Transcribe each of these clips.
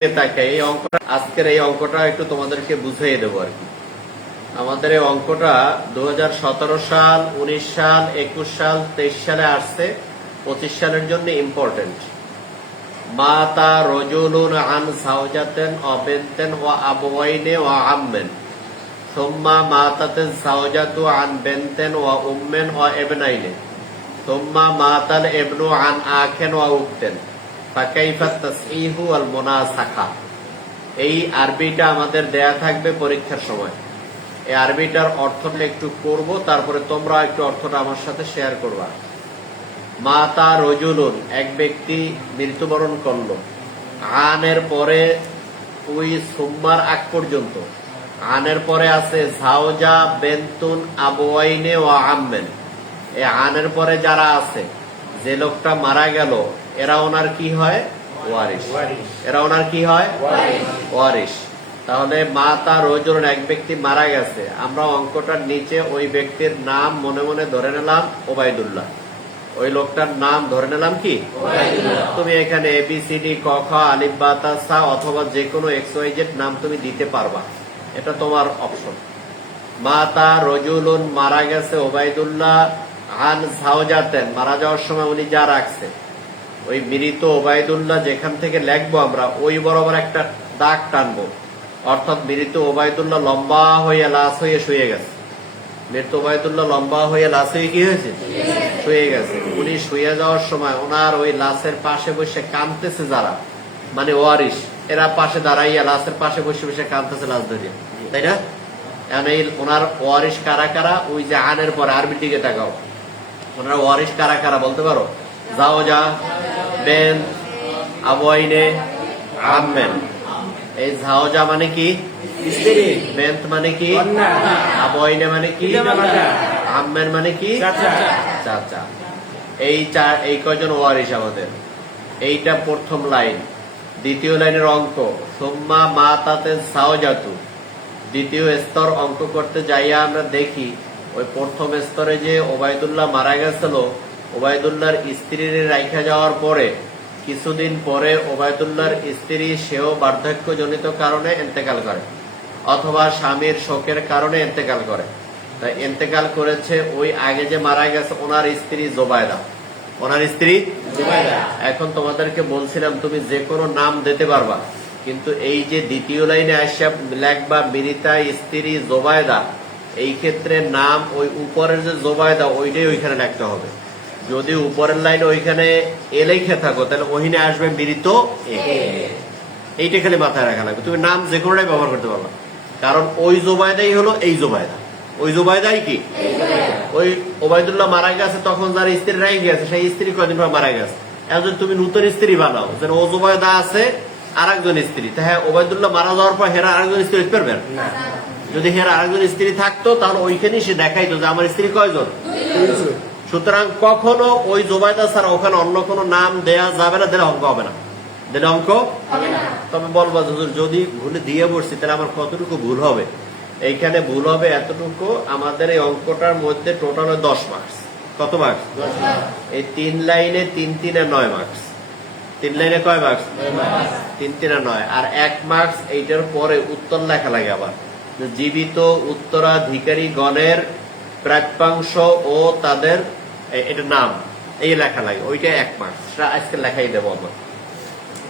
থাকে এই অঙ্কটা আজকের এই অঙ্কটা একটু তোমাদেরকে বুঝিয়ে দেবো আর কি। আমাদের এই অঙ্কটা 2017 সাল, 19 সাল, 21 সাল, 23 সালে আসছে, 25 সালের জন্য ইম্পর্টেন্ট। মাতা রজুলুন আন যাওজাতিন ওয়া বিনতিন ওয়া আবওয়াইনি ওয়া আম্মিন সুম্মা মাতাতিজ যাওজাতু আন বিনতিন ওয়া উম্মিন ওয়া ইবনাইনি সুম্মা মাতাল ইবনু আন আখিন ওয়া উখতিন ফাকাইফা তাসঈহু ওয়াল মুনাসাখা। এই আরবিটা আমাদের দেয়া থাকবে পরীক্ষার সময়। এই আরবিটার অর্থটা একটু করব, তারপরে তোমরা একটু অর্থটা আমার সাথে শেয়ার করবা। মাতা রজুলুন, এক ব্যক্তি মৃত্যুবরণ করলো। আনের পরে ওই সুম্মার আগ পর্যন্ত, আনের পরে আছে যাওজা, বেন্তুন, আবওয়াইনে ওয়া আম্মেন। এই আনের পরে যারা আছে, যে লোকটা মারা গেল, এরা ওনার কি হয়? ওয়ারিশ। এরা ওনার কি হয়? ওয়ারিশ। তাহলে মাতা রজুলুন, এক ব্যক্তি মারা গেছে, আমরা অঙ্কটার নিচে ওই ব্যক্তির নাম মনে মনে ধরে নিলাম ওবায়দুল্লাহ। ওই লোকটার নাম ধরে নিলাম কি? তুমি এখানে ABCD ক খ আলিফ বা তা সা অথবা যে কোনো XYZ নাম তুমি দিতে পারবা, এটা তোমার অপশন। মাতা রজুলুন, মারা গেছে ওবায়দুল্লাহ, আন যাওজাতেন, মারা যাওয়ার সময় উনি যা রাখছে, ওই মৃত ওবায়দুল্লাহ যেখান থেকে লেখবো আমরা ওই বরাবর একটা দাগ টানবো, অর্থাৎ মৃত ওবায়দুল্লাহ লম্বা হয়ে লাশ হয়ে শুয়ে গেছে। মৃত ওবায়দুল্লাহ লম্বা হয়ে লাশ হয়ে কি হয়েছে? শুয়ে গেছে। উনি শুয়ে যাওয়ার সময় ওনার ওই লাশের পাশে বসে কাঁদতেছে যারা, মানে ওয়ারিশ, এরা পাশে দাঁড়াইয়া লাশের পাশে বসে বসে কাঁদতেছে লাশ ধরিয়া, তাই না? এই ওনার ওয়ারিশ কারা কারা? ওই যে আনের পরে আরবির দিকে তাকাও, ওনার ওয়ারিশ কারা কারা বলতে পারো? যাওজা, বেন, আবওয়াইনে, আম্মেন। এই যাওজা মানে কি? স্ত্রী। বেন্ত মানে কি? আবওয়াইনে মানে কি? আম্মেন মানে কি? চাচা। এই কয়জন ওয়ারিশ আমাদের? এইটা প্রথম লাইন। দ্বিতীয় লাইনের অঙ্ক, সুম্মা মাতাতে যাওজাতু। দ্বিতীয় স্তর অঙ্ক করতে যাইয়া আমরা দেখি ওই প্রথম স্তরে যে ওবায়দুল্লাহ মারা গেছিল, ওবায়দুল্লাহর স্ত্রীর রাইখা যাওয়ার পরে কিছুদিন পরে ওবায়দুল্লাহর স্ত্রী সেও বার্ধক্যজনিত কারণে ইন্তেকাল করে, অথবা স্বামীর শোকের কারণে ইন্তেকাল করে। তাই ইন্তেকাল করেছে ওই আগে যে মারা গেছে ওনার স্ত্রী জোবায়দা। ওনার স্ত্রী জোবায়দা। এখন তোমাদেরকে বলছিলাম তুমি যে কোনো নাম দিতে পারবা, কিন্তু এই যে দ্বিতীয় লাইনে আসা লেখবা মৃতা স্ত্রী জোবায়দা, এই ক্ষেত্রে নাম ওই উপরের যে জোবায়দা ওইটাই ওইখানে লিখতে হবে। যদি উপরের লাইনে ওইখানে এ লেখা থাকো তাহলে ওইখানে আসবে মৃত এ। এইটা খালি মাথায় রাখা লাগবে। তুমি নাম যে কোনোটাই ব্যবহার করতে পারবা, কারণ ওই জোবায়দাই হলো এই জোবায়দা। ওই জোবায়দাই কি? ওই ওবায়দুল্লাহ মারা গেছে তখন যার স্ত্রী রাই গেছে সেই স্ত্রী কয়দিন পর মারা গেছে। এখন যদি তুমি নতুন স্ত্রী বানাও, যেন ও জোবায়দা আছে আর একজন স্ত্রী, তা হ্যাঁ ওবায়দুল্লাহ মারা যাওয়ার পর হেরা আরেকজন স্ত্রী পারবেন? যদি হেরা আরেকজন স্ত্রী থাকতো তাহলে ওইখানেই সে দেখাইতো যে আমার স্ত্রী কয়জন। সুতরাং কখনো ওই জোবায়দা ছাড়া ওখানে অন্য কোনো নাম দেয়া যাবে না, দিলে অঙ্ক হবে না। দিলে অঙ্ক তবে বলবো যদি ভুলে দিয়ে বসছি তাহলে আমার কতটুকু ভুল হবে। এইখানে ভুল হবে এতটুকু, আমাদের এই অঙ্কটার মধ্যে টোটাল 10 মার্কস। কত মার্কস? এই 3 লাইনে 3 3 9 মার্কস। 3 লাইনে কয় মার্কস? 3 3 9। আর 1 মার্কস এইটার পরে উত্তর লেখা লাগে আবার, জীবিত উত্তরাধিকারী গণের প্রাপ্যাংশ ও তাদের এটা নাম এই লেখা লাগে, ওইটা 1 মার্কস। আজকে লেখাই দেবো আমরা।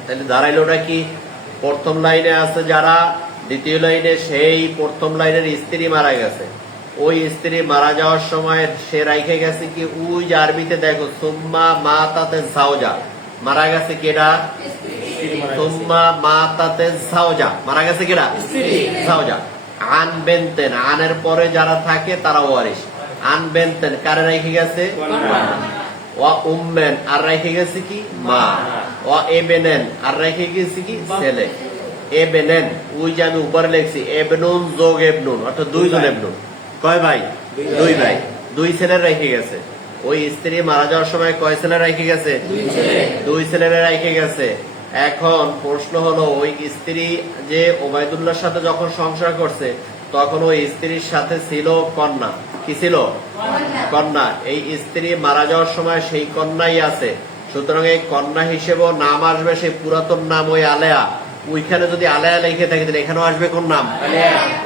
তাহলে দাঁড়াইলো ওটা কি? প্রথম লাইনে আছে যারা, দ্বিতীয় লাইনে সেই প্রথম লাইনের স্ত্রী মারা গেছে, ওই স্ত্রী মারা যাওয়ার সময় সে রাইখে গেছে কি? ওই যে আরবিতে দেখো সুম্মা মাতাতে যাওজা, মারা গেছে কেডা? সুম্মা মাতাতে যাওজা, মারা গেছে কেডা? যাওজা। আন বেনতেন, আনের পরে যারা থাকে তারা ওয়ারিশ। আন বেনতেন কারে রাইখে গেছে? ওয়া উম্মেন, আর রাইখে গেছে কি? মা। ওয়া এবেনেন, আর রাইখে গেছে কি? ছেলে। এবেনেন, ওই যে আমি উপরে লিখছি এবনুন যোগ এবনুন, অর্থাৎ 2 জন এবনুন। কয় ভাই? 2 ভাই। 2 ছেলে রেখে গেছে। ওই স্ত্রী মারা যাওয়ার সময় কয় ছেলে রেখে গেছে? 2 ছেলেরা রেখে গেছে। এখন প্রশ্ন হলো, ওই স্ত্রী যে ওবায়দুল্লাহর সাথে যখন সংসার করছে তখন ওই স্ত্রীর সাথে ছিল কন্যা। কি ছিল? কন্যা। এই স্ত্রী মারা যাওয়ার সময় সেই কন্যাই আছে, সুতরাং এই কন্যা হিসেবেও নাম আসবে সেই পুরাতন নাম ওই আলেয়া, ওইখানে যদি আলেয়া লিখে থাকে তাহলে এখানেও আসবে কোন নাম?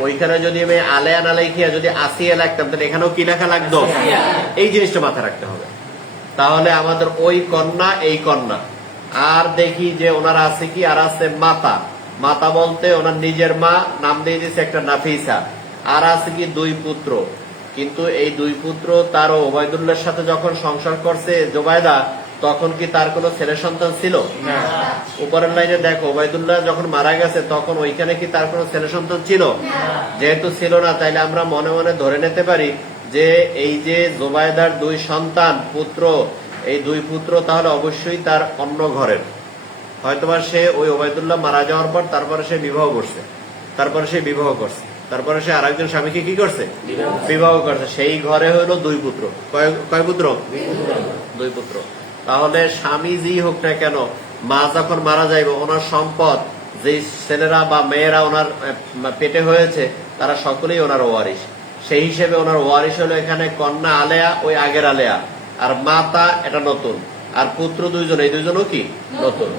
ওইখানে যদি আমি আলেয়া না লিখিয়া যদি আসিয়া লাগতাম তাহলে এখানেও কি লেখা লাগতো? এই জিনিসটা মাথায় রাখতে হবে। তাহলে আমাদের ওই কন্যা, এই কন্যা। আর দেখি যে ওনার আছে কি, আর আছে মাতা। মাতা বলতে ওনার নিজের মা, নাম দিয়ে দিয়েছে একটা নাফিসা। আর আছে কি দুই পুত্র, কিন্তু এই দুই পুত্র তারও ওবায়দুল্লাহর সাথে যখন সংসার করছে জোবায়দা, তখন কি তার কোনো ছেলে সন্তান ছিল? উপরের লাইনে দেখো, ওবায়দুল্লাহ যখন মারা গেছে তখন ওইখানে কি তার কোনো ছেলে সন্তান ছিল? যেহেতু ছিল না, তাইলে আমরা মনে মনে ধরে নিতে পারি যে এই যে জোবায়দার দুই সন্তান পুত্র, এই দুই পুত্র তাহলে অবশ্যই তার অন্য ঘরের। হয়তোবা সে ওই ওবায়দুল্লাহ মারা যাওয়ার পর তারপরে সে বিবাহ করছে, তারপরে সে আরেকজন স্বামীকে কি করছে? বিবাহ করছে। সেই ঘরে হলো দুই পুত্র। কয় পুত্র? দুই পুত্র। তাহলে স্বামী যেই হোক না কেন, মা যখন মারা যাইবে, ওনার সম্পদ যে ছেলেরা বা মেয়েরা ওনার পেটে হয়েছে তারা সকলেই ওনার ওয়ারিশ। সেই হিসেবে ওনার ওয়ারিশ হলো এখানে কন্যা আলেয়া, ওই আগের আলেয়া, আর মাতা এটা নতুন, আর পুত্র দুইজন, এই দুইজনও কি নতুন।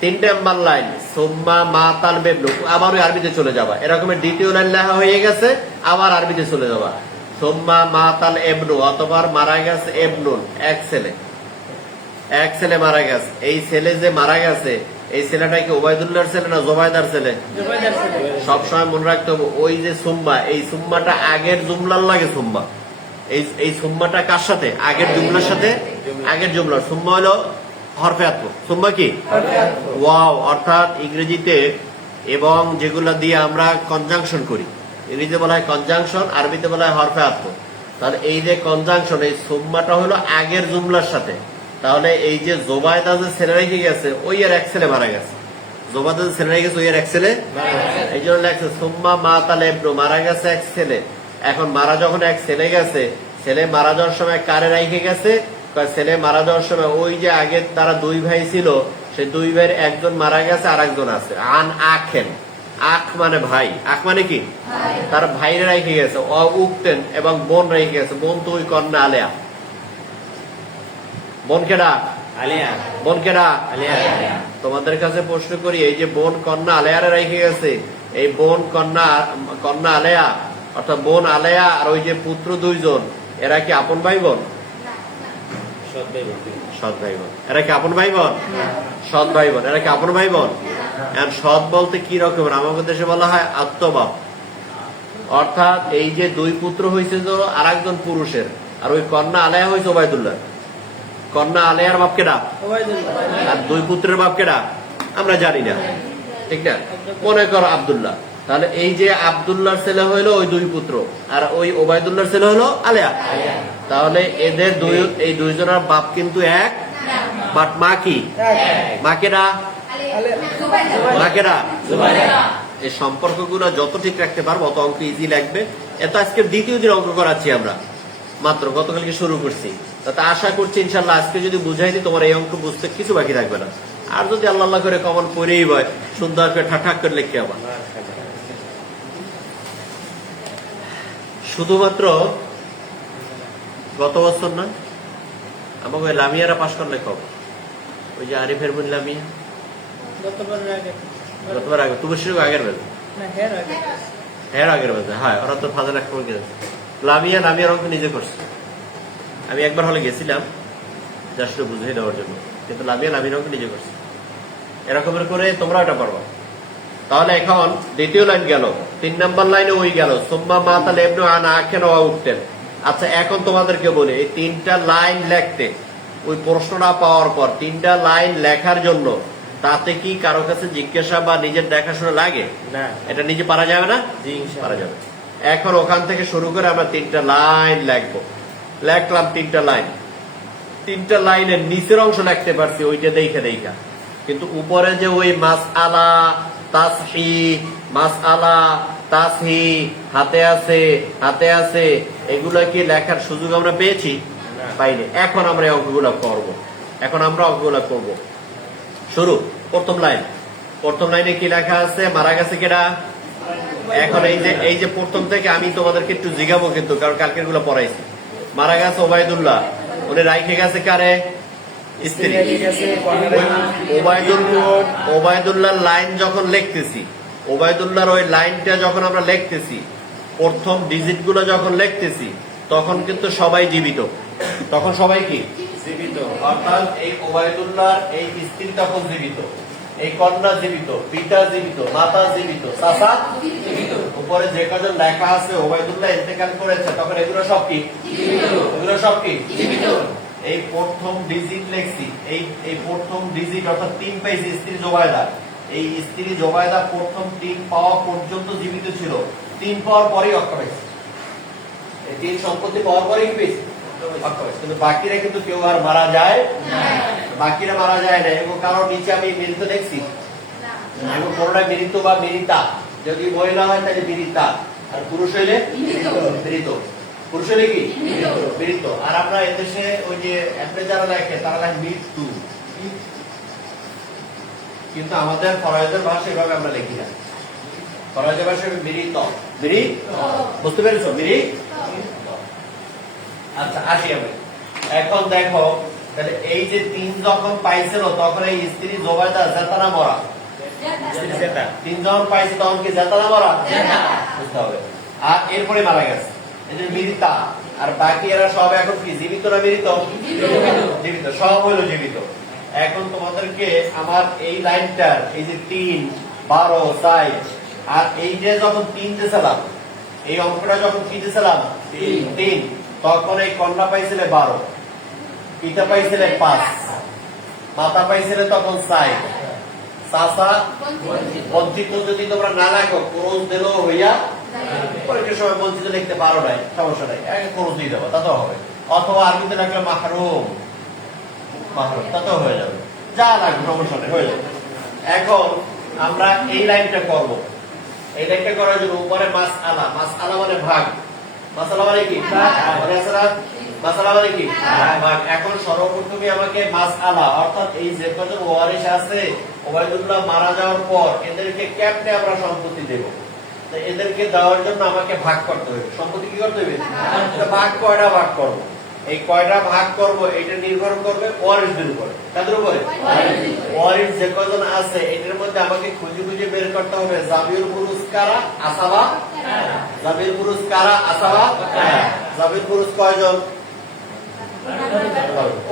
3 নাম্বার লাইন সুম্মা মাতাল বেবনু, আবার ওই আরবিতে চলে যাবা। এরকমের দ্বিতীয় লাইন লেখা হয়ে গেছে, আবার আরবিতে চলে যাবা। সুম্মা মাতাল এবনু, অতবার মারা গেছে এবনুন, এক ছেলে মারা গেছে। এই ছেলে যে মারা গেছে, এই ছেলেটা কি ওবায়দুল্লাহর ছেলে না জোবায়দার ছেলে? সবসময় মনে রাখতে হবে, ওই যে সুম্মা, এই সুম্মাটা আগের জুমলার লাগে সুম্মা। এই সুম্মাটা কার সাথে? আগের জুমলার সাথে। আগের জুমলার সুম্মা হলো হরফে আতফ। সুম্মা কি? ওয়াও, অর্থাৎ ইংরেজিতে এবং যেগুলো দিয়ে আমরা কনজাংশন করি, ইংরেজিতে বলা হয় কনজাংশন, আরবিতে বলা হয় হরফে আতফ। তাহলে এই যে কনজাংশন, এই সুম্মাটা হলো আগের জুমলার সাথে। তাহলে এই যে জোবায়দা যে ছেলে রেখে গেছে, ওই আর এক ছেলে মারা গেছে। জোবায়দা যে ছেলে রেখে গেছে, ওই আর এক ছেলে, এই জন্য লেখছে সুম্মা মাতাল এবনু, মারা গেছে এক ছেলে। এখন মারা যখন এক ছেলে গেছে, ছেলে মারা যাওয়ার সময় কারে রেখে গেছে? ছেলে মারা যাওয়ার সময় ওই যে আগে তারা দুই ভাই ছিল, সেই দুই ভাইয়ের একজন মারা গেছে, আর একজন আছে। আন আখেন, আখ মানে ভাই, আখ মানে কি? তার ভাইরে রেখে গেছে। অ উকতেন, এবং বোন রেখে গেছে। বোন তো ওই কন্যা আলেয়া। বোন কেডা? আলেয়া। বোন কেডা? আলেয়া। তোমাদের কাছে প্রশ্ন করি, এই যে বোন কন্যা আলেয়ারে রেখে গেছে, এই বোন কন্যা আলেয়া, অর্থাৎ বোন আলেয়া আর ওই যে পুত্র দুইজন, এরা কি আপন ভাই বোন? সৎ ভাই বোন। এরা কি আপন ভাই বোন? সৎ ভাই বোন। এরা কি আপন ভাই বোন? সৎ বলতে কি রকমের? আমাদের দেশে বলা হয় আত্মবাপ। অর্থাৎ এই যে দুই পুত্র হয়েছে আর একজন পুরুষের, আর ওই কন্যা আলেয়া হয়েছে ওবায়দুল্লাহ। কন্যা আলেয়ার বাপ কেডা? আর দুই পুত্রের বাপ কেডা? আমরা জানি না, ঠিক না? মনে করো আব্দুল্লাহ। তাহলে এই যে আব্দুল্লাহর ছেলে হইলো ওই দুই পুত্র, আর ওই ওবায়দুল্লাহর ছেলে হলো আলেয়া। তাহলে এদের এই দুইজনের বাপ কিন্তু এক, বাট মা কি? মা কেডা? মা কেডা? এই সম্পর্কগুলো যত ঠিক রাখতে পারবো অত অঙ্ক ইজি লাগবে। এত আজকে দ্বিতীয় দিন অঙ্ক করাচ্ছি আমরা, মাত্র গতকালকে শুরু করছি। তাতে আশা করছি ইনশাল্লাহ আজকে যদি বুঝাই দিই, তোমার এই অঙ্ক বুঝতে কিছু বাকি থাকবে না। আর যদি আল্লাহ করে কমন পড়েই হয়, সুন্দর করে ঠাক করে লিখে আবার। শুধুমাত্র গত বছর না, আমাকে ওই লামিয়ারা পাশ করলে কব, ওই যে আরিফের বোন লামিয়া, গতবার আগে তুমি শুরু আগের বেলা, হ্যাঁ আগের বেলা, হ্যাঁ ওরা তো ফাজাল এক লামিয়ার অঙ্ক নিজে করছে। আমি একবার হলে গেছিলাম জাস্ট বুঝিয়ে দেওয়ার জন্য, কিন্তু লামিয়ার অঙ্ক নিজে করছে। এরকমের করে তোমরা ওটা পারবা। তাহলে এখন দ্বিতীয় লাইন গেল, 3 নাম্বার লাইনে ওই গেল সুম্মা মাতাল ইবনু আন আখেন ওয়া উকতেন। আচ্ছা, এখন তোমাদেরকে বলি, এই 3টা লাইন লিখতে, ওই প্রশ্নটা পাওয়ার পর 3টা লাইন লেখার জন্য তাতে কি কারো কাছে জিজ্ঞাসা বা নিজের দেখাশোনা লাগে না? এটা নিজে পারা যাবে না? পারা যাবে। এখন ওখান থেকে শুরু করে আমরা 3টা লাইন লিখবো। লেখলাম 3টা লাইন, 3টা লাইনের নিচের অংশ লিখতে পারছি ওইটা দেখা, কিন্তু উপরে যে ওই মাসআলা, তাসহি, মাসআলা, তাসহি, হাতে আছে, এগুলা কি লেখার সুযোগ আমরা পেয়েছি? পাইনি। এখন আমরা এই অঙ্কগুলো করব। শুরু প্রথম লাইনে কি লেখা আছে? মারা গেছে কেডা? এখন এই যে প্রথম থেকে আমি তোমাদেরকে একটু জিগাবো, কিন্তু কারণ কালকের গুলো পড়াইছি। মারা গেছে ওবায়দুল্লাহ, উনি রাইখে গেছে কারে? স্ত্রী। ওবায়দুল্লাহর লাইন যখন লিখতেছি, ওবায়দুল্লাহর ওই লাইনটা যখন আমরা লিখতেছি, প্রথম ডিজিট গুলো যখন লিখতেছি, তখন কিন্তু সবাই জীবিত। তখন সবাই কি জীবিত? অর্থাৎ এই ওবায়দুল্লাহর এই স্ত্রী তখন জীবিত, এই কন্যা জীবিত, পিতা জীবিত, মাতা জীবিত, চাচা জীবিত। উপরে যে কজন লেখা আছে ওবায়দুল্লাহ ইন্তেকাল করেছে, তখন এগুলো সব কি জীবিত? এগুলো সব কি জীবিত? এই প্রথম ডিজিট লেখছি, এই প্রথম ডিজিট অর্থাৎ 3 পাইছি স্ত্রী জোবায়দা। এই স্ত্রী জোবায়দা প্রথম 3 পাওয়া পর্যন্ত জীবিত ছিল, 3 পাওয়ার পরেই অক্ষ পাইছে। এই 3 সম্পত্তি পাওয়ার পরেই কি পেয়েছে? অক্ষ পাইছে। কিন্তু বাকিরা কিন্তু কেউ আর মারা যায় না, বাকিরা মারা যায় না। এবং কারণ নিচে আমি মৃত দেখছি, এবং কোনটা মৃত বা মৃতা, যদি মহিলা হয় তাহলে মৃতা, আর পুরুষ হইলে মৃত। পুরুষ হইলে কি মৃত। আর আমরা এদেশে ওই যে এমনি যারা লেখে তারা লেখে মৃত্যু, কিন্তু আমাদের ফরাইজের ভাষা এভাবে আমরা লিখি না। ফরাইজের ভাষায় মৃত, মৃত, বুঝতে পেরেছো? মৃত। আচ্ছা, আসি আমি এখন। দেখো তাহলে এই যে 3 যখন পাইছিল, তখন এই স্ত্রী জোবায়দা জেতানা মরা। 3 যখন পাইছে তখন কি জেতানা মরা? বুঝতে হবে। আর এরপরে মারা গেছে, এই যে মৃতা। আর বাকি এরা সব এখন কি জীবিত না মৃত? জীবিত, সব হইলো জীবিত। এখন তোমাদেরকে আমার এই লাইনটার এই যে 3, 12, 4, আর এই যে যখন 3 দিয়েছিলাম, এই অঙ্কটা যখন কি দিয়েছিলাম 3, তখন এই কন্যা পাইছিলে 12, পিতা পাইছিলে 5, মাতা পাইছিলে তখন 4, চাচা বঞ্চিত যদি তোমরা না লেখো ক্রোজ দিলেও হইয়া পরীক্ষার সময় বঞ্চিত লিখতে পারো নাই, সমস্যা নাই, ক্রোজ দিয়ে দেবো, তাতেও হবে। অথবা আরবিতে লাগলে মাহরুম, মাহরুম, তাতেও হয়ে যাবে, যা লাগবে সমস্যা নেই, হয়ে যাবে। এখন আমরা এই লাইনটা করব। এই লাইনটা করার জন্য উপরে মাসআলা, মাসআলা মানে ভাগ, মাসআলা মানে কি মাসআলা মানে কি ভাগ। এখন সর্বপ্রথমে আমাকে মাসআলা অর্থাৎ এই যে কজন ওয়ারিশ আছে ওবায়দুল্লাহ মারা যাওয়ার পর এদেরকে কেমনে আমরা সম্পত্তি দেব, এদেরকে দেওয়ার জন্য আমাকে ভাগ করতে হবে। সম্পত্তি কি করতে হবে? ভাগ কয়টা ভাগ করব, এই কয়টা ভাগ করব এটা নির্ভর করবে ওয়ারিশদের উপরে। কাদের উপরে? ওয়ারিশ যে কজন আছে এটার মধ্যে আমাকে খুঁজে খুঁজে বের করতে হবে জাবির বুরুজ কারা, আসাবা। জাবির বুরুজ কারা, আসাবা। জাবির বুরুজ কয়জন?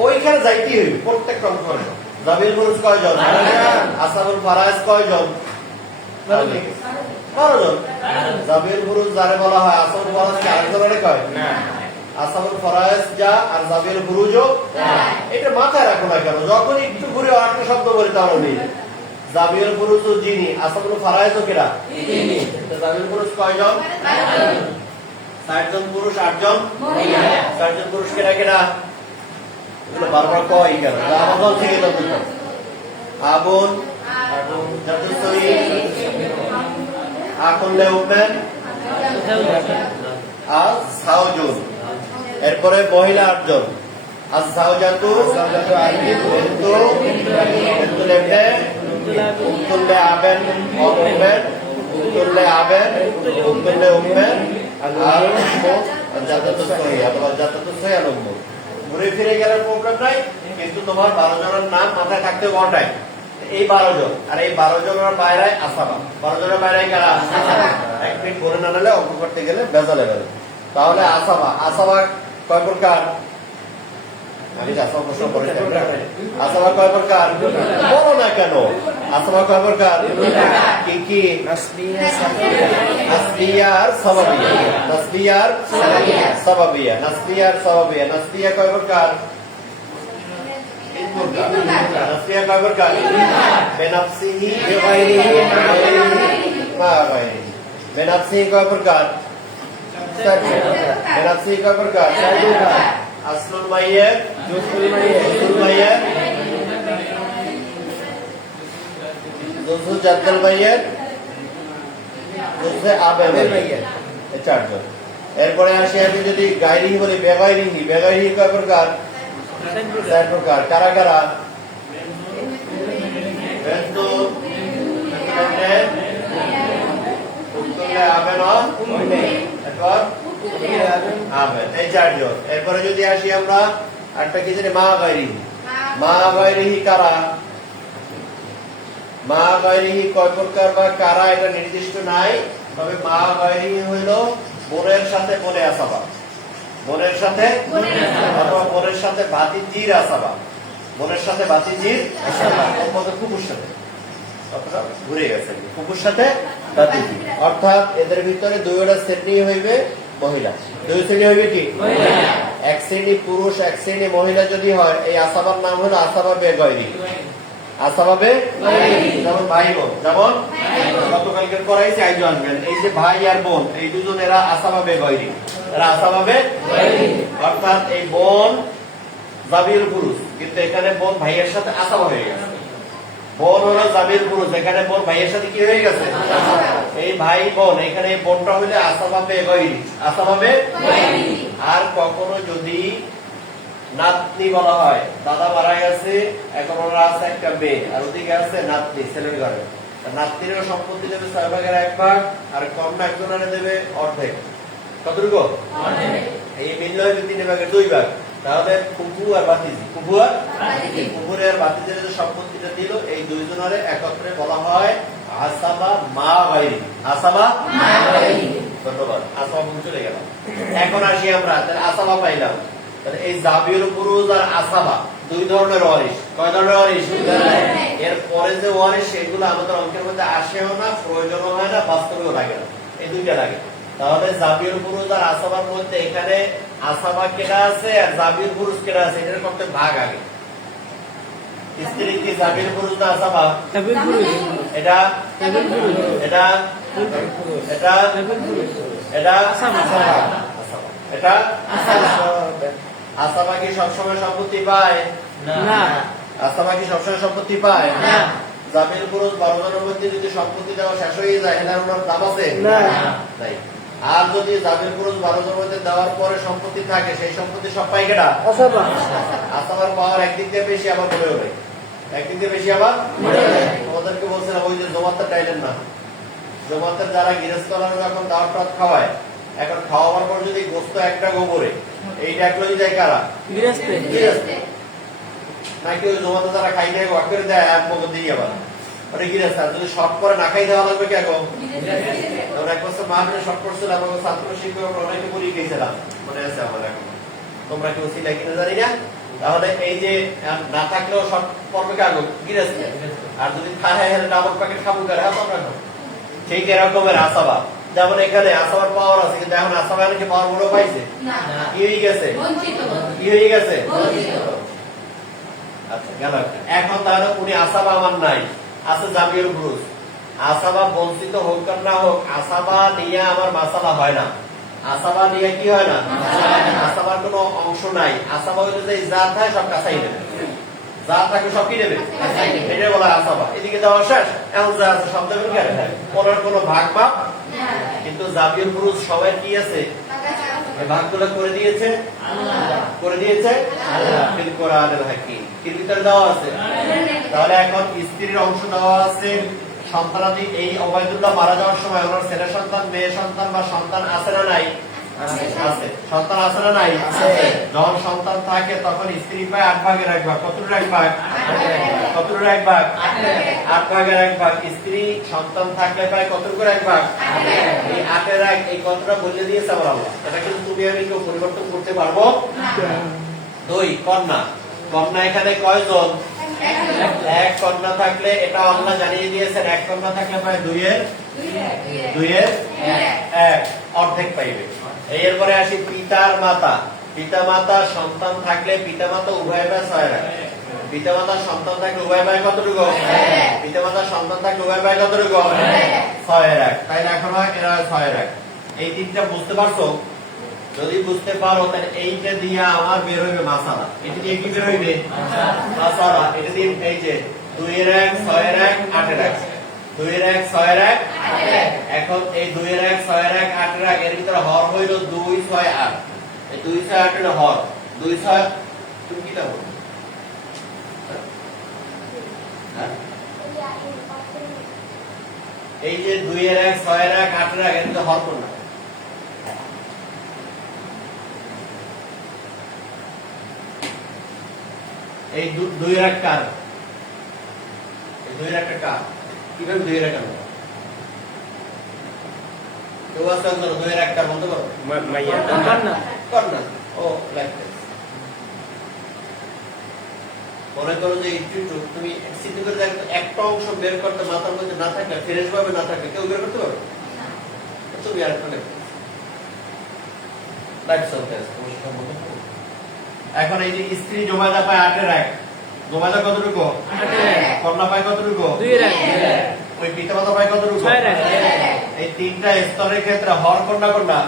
ওইখানে যাইতে হইবে প্রত্যেক অঙ্ক করে। জাবির বুরুজ কয়জন? আসাবুল ফারাইজ কয়জন? 12 জন। জাবির বুরুজ যারে বলা হয় আসাবুল ফারাইজ কি আরেকজনের কয়? না, আসাবুল ফারাইজ যা আর জাবির বুরুজও। এটা মাথায় রাখো না কেন, যখন একটু ঘুরে আরেকটা শব্দ বলি তাহলে নেই। জাবির বুরুজও যিনি, আসাবুল ফারাইজও কেরা? তিনি। জাবির বুরুজ কয়জন? 4 জন পুরুষ, 8 জন মহিলা। 4 জন পুরুষ কেরা কেরা? এগুলো বারবার কয় কেন? আমাদের থেকে তো আবুন, জাতুসই, আকুল্লে উম্মেন, আজ সাউজুন। এরপরে মহিলা 8 জন, আজ সাউজাতু, বিনতু, বিনতুল ইবনে, উমতুল্লে আবেন, উম্মেন, উমতুল্লে আবেন, উমতুল্লে উম্মেন, আর জাতুসই অথবা জাতুসই আর উম্মু। ঘুরে ফিরে গেলে প্রবলেম নাই, কিন্তু তোমার 12 জনের নাম মাথায় থাকতে কোনটাই? এই 12 জন। আর এই 12 জনের বাইরে আসাবা। 12 জনের বাইরে কারা? এক মিনিট বলে না নিলে অঙ্ক করতে গেলে বেজালে বেড়ে। তাহলে আসাবা, আসাবা কয় প্রকার? আমি আসাবা প্রশ্ন করে আসাবা কয় প্রকার বলো না কেন? আসাবা কয় প্রকার? কি কি? নাসবিয়া আর সাবাবিয়া। নাসবিয়া আর সাবাবিয়া। নাসবিয়া আর সাবাবিয়া। নাসবিয়া কয় প্রকার? নাসবিয়া কয় প্রকার? বেনাফসিহি, বিগাইরিহি, মা গায়রিহি। বেনাফসিহি কয় প্রকার? বেনাফসিহি কয় প্রকার? আসলুল মাইয়্যিত, জুজউল মাইয়্যিত, জুজউ জাদ্দুল মাইয়্যিত, জুজউ আবেল মাইয়্যিত। এই 4 জন। এরপরে আসি আমি যদি গায়রিহি বলি, বেগাইরিহি। বেগাইরিহি কয় প্রকার? 4 প্রকার। কারা কারা? বেনতু, এরপরে যদি আসি আমরা একটা কি জানি মা গায়রিহি। মা গায়রিহি কারা, মা গায়রিহি কয় প্রকার বা কারা এটা নির্দিষ্ট নাই, তবে মা গায়রিহি হইল বোনের সাথে বনে আসাবা, বোনের সাথে অথবা বোনের সাথে ভাতিজির আসাবা, বোনের সাথে ভাতিজির আসাবা, অথবা ফুফুর সাথে, অথবা ঘুরে গেছে ফুফুর সাথে ভাতিজি, অর্থাৎ এদের ভিতরে দুইটা শ্রেণী হইবে মহিলা, দুই শ্রেণী হইবে কি এক শ্রেণী পুরুষ এক শ্রেণী মহিলা যদি হয়, এই আসাবার নাম হলো আসাবা বে গয়রি, আসাবা বে গয়রি, যেমন ভাই বোন, যেমন গতকালকে করাইছি আইজো আনবেন, এই যে ভাই আর বোন এই দুজন এরা আসাবা বে গয়রি, এরা আসাবা বে গয়রি, অর্থাৎ এই বোন জাবির পুরুষ, কিন্তু এখানে বোন ভাইয়ের সাথে আসাবা হয়ে গেছে, বোন হলো জাবির পুরুষ, এখানে বোন ভাইয়ের সাথে কি হয়ে গেছে, এই ভাই বোন, এখানে এই বোনটা হইলে আসাবা বে গয়রি, আসাবা বে গয়রি। আর কখনো যদি নাতনি বলা হয়, দাদা মারা গেছে, এখন ওরা আছে একটা মেয়ে, আর ওদিকে আছে নাতনি ছেলের ঘরে, নাতনিরও সম্পত্তি দেবে 6/1 আর কন্যা একজনের দেবে অর্ধেক, কতটুকু এই মিললে হইবে 3/2, তাহলে ফুফু আর ভাতিজি, ফুফু আর ফুফুর আর ভাতিজির যে সম্পত্তিটা দিল, এই দুইজনের একত্রে বলা হয় আসাবা মা গায়রি, আসাবা মা গায়রি। ধন্যবাদ, আসাবা বুঝে চলে গেলাম। এখন আসি আমরা, তাহলে আসাবা পাইলাম, তাহলে এই জাবির পুরুষ আর আসাবা দুই ধরনের ওয়ারিশ, কয় ধরনের ওয়ারিশ, এর পরে যে ওয়ারিশ সেগুলো আমাদের অঙ্কের মধ্যে আসেও না, প্রয়োজনও হয় না, বাস্তবেও লাগে না, এই দুইটা লাগে। তাহলে জাবির পুরুষ আর আসাবার মধ্যে এখানে আসাবা কেনা আছে আর জাবির পুরুষ কেনা আছে, এটার করতে ভাগ আগে। স্ত্রী কি জাবির পুরুষ না আসাবা, এটা এটা এটা এটা এটা আসাবা কি সবসময় সম্পত্তি পায় না, আসাবা কি সবসময় সম্পত্তি পায় না, জাবির পুরুষ 12 জনের মধ্যে যদি সম্পত্তি দেওয়া শেষ হয়ে যায় এটার ওনার দাম আছে না, নাই। আর যদি জাবির পুরুষ 12 জনের মধ্যে দেওয়ার পরে সম্পত্তি থাকে, সেই সম্পত্তি সব পাই কেটা আসাবা, আসাবার পাওয়ার একদিক দিয়ে বেশি, আবার বলে হবে একদিক দিয়ে বেশি, আবার তোমাদেরকে বলছিলাম ওই যে জমাতের ডাইলেন না, জমাতের যারা গৃহস্থরা যখন দাওয়াত টাওয়াত খাওয়ায়, এখন খাওয়াবার পর যদি গোস্ত একটা গোবরে, এই ডাকলো যদি যায় কারা, নাকি ওই জমাতে যারা খাই দেয় ওয়াক করে দেয় এক মগজ দিয়ে, আবার ওটা গৃহস্থ, যদি শর্ট করে না খাই দেওয়া লাগবে কে গো, এক বছর মাহফিলে শর্ট করছিল, এবং ছাত্র শিক্ষক অনেকে পড়িয়ে গেছিলাম, মনে আছে আমার এখন, তোমরা কেউ ছিল কিনা জানি না। তাহলে এই যে না থাকলেও শর্ট পড়বে কাগো গৃহস্থ, আর যদি খায় হেলে ডাবল প্যাকেট খাবো কারে, তোমরা ঠিক এরকমের আসাবা, যেমন এখানে আসাবার পাওয়ার আছে, কিন্তু এখন আসাবা নাকি পাওয়ার গুলো পাইছে, কি হয়ে গেছে, কি হয়ে গেছে, আচ্ছা গেল। এখন তাহলে উনি আসাবা আমার নাই, আছে জাবির পুরুষ, আসাবা বঞ্চিত হোক আর না হোক, আসাবা নিয়ে আমার মাসালা হয় না, আসাবা নিয়ে কি হয় না, আসাবার কোনো অংশ নাই, আসাবা হইলে যে যা থাকে সব কাছাই নেবে, যা থাকে সব কি নেবে, এটা বলা আসাবা। এদিকে যাওয়া শেষ, এখন যা আছে সব দেবেন কেন, ওনার কোনো ভাগ মাপ, কিন্তু জাবির পুরুষ সবাই কি আছে, ভাগগুলো করে দিয়েছে, করে দিয়েছে ফিল কোরআনুল হাকীম, এর ভিতরে দেওয়া আছে। তাহলে এখন স্ত্রীর অংশ দেওয়া আছে, সন্তানাদি, এই ওবাইদুল্লাহ মারা যাওয়ার সময় ওনার ছেলে সন্তান মেয়ে সন্তান বা সন্তান আছে না নাই, আছে, সন্তান আছে না নাই, যখন সন্তান থাকে তখন স্ত্রী পায় 8/1, কতটুকু 1/8, কতটুকু 1/8, 8/1। স্ত্রী সন্তান থাকলে পায় কতটুকু 1/8, এই 8/1, এই কথাটা বলে দিয়েছে আমার আল্লাহ, এটা কিন্তু তুমি আমি কেউ পরিবর্তন করতে পারবো না। 2 কন্যা, কন্যা এখানে কয়জন, এক কন্যা থাকলে, এটা আল্লাহ জানিয়ে দিয়েছেন, এক কন্যা থাকলে পায় 2/1, অর্ধেক পাইবে। এরপরে আসি পিতার মাতা, পিতা মাতা সন্তান থাকলে পিতা মাতা উভয় পায় 6/1, পিতা মাতা সন্তান থাকলে উভয় পায় কতটুকু, পিতা মাতা সন্তান থাকলে উভয় পায় কতটুকু, 6/1। তাইলে এখন এরা 6/1। এই তিনটা বুঝতে পারছো, যদি বুঝতে পারো তাহলে এইটা দিয়ে আমার বের হইবে মাসালা, এটা দিয়ে কি বের হইবে মাসালা, এটা দিয়ে এই যে 2/1, 6/1, 8/1, 2/1, 6/1, 8/1। এখন এই 2/1, 6/1, 8/1 এর ভিতরে হর হইল 2, 6, 8, এই 2, 6, 8 এর হর 2, 6, তুমি কি দাও, এই যে 2/1, 6/1, 8/1 এর ভিতরে হর কোনটা, এই দুইয়ের এক কার, এই দুইয়ের একটা কার, কিভাবে দুইয়ের এক আনবো? কেউ আছে অন্তত দুইয়ের এক কার বলতে পারো? কন্যা। ও লাইক দিস। মনে করো যে একটু তুমি চিন্তা করে দেখো, একটা অংশ বের করতে মাথার মধ্যে না থাকলে, ফ্রেশ ভাবে না থাকলে কেউ বের করতে পারো? তুমি আর একটা এখন এই যে স্ত্রী জমায়দা পায় 8-এর 1, জমায়দা কতটুকু? 8-এর 1, কন্যা পায় কতটুকু? 2-এর 1, ওই পিতামাতা পায় কতটুকু? 6-এর 1। এই তিনটা স্তরের ক্ষেত্রে হর কন্যা কন্যা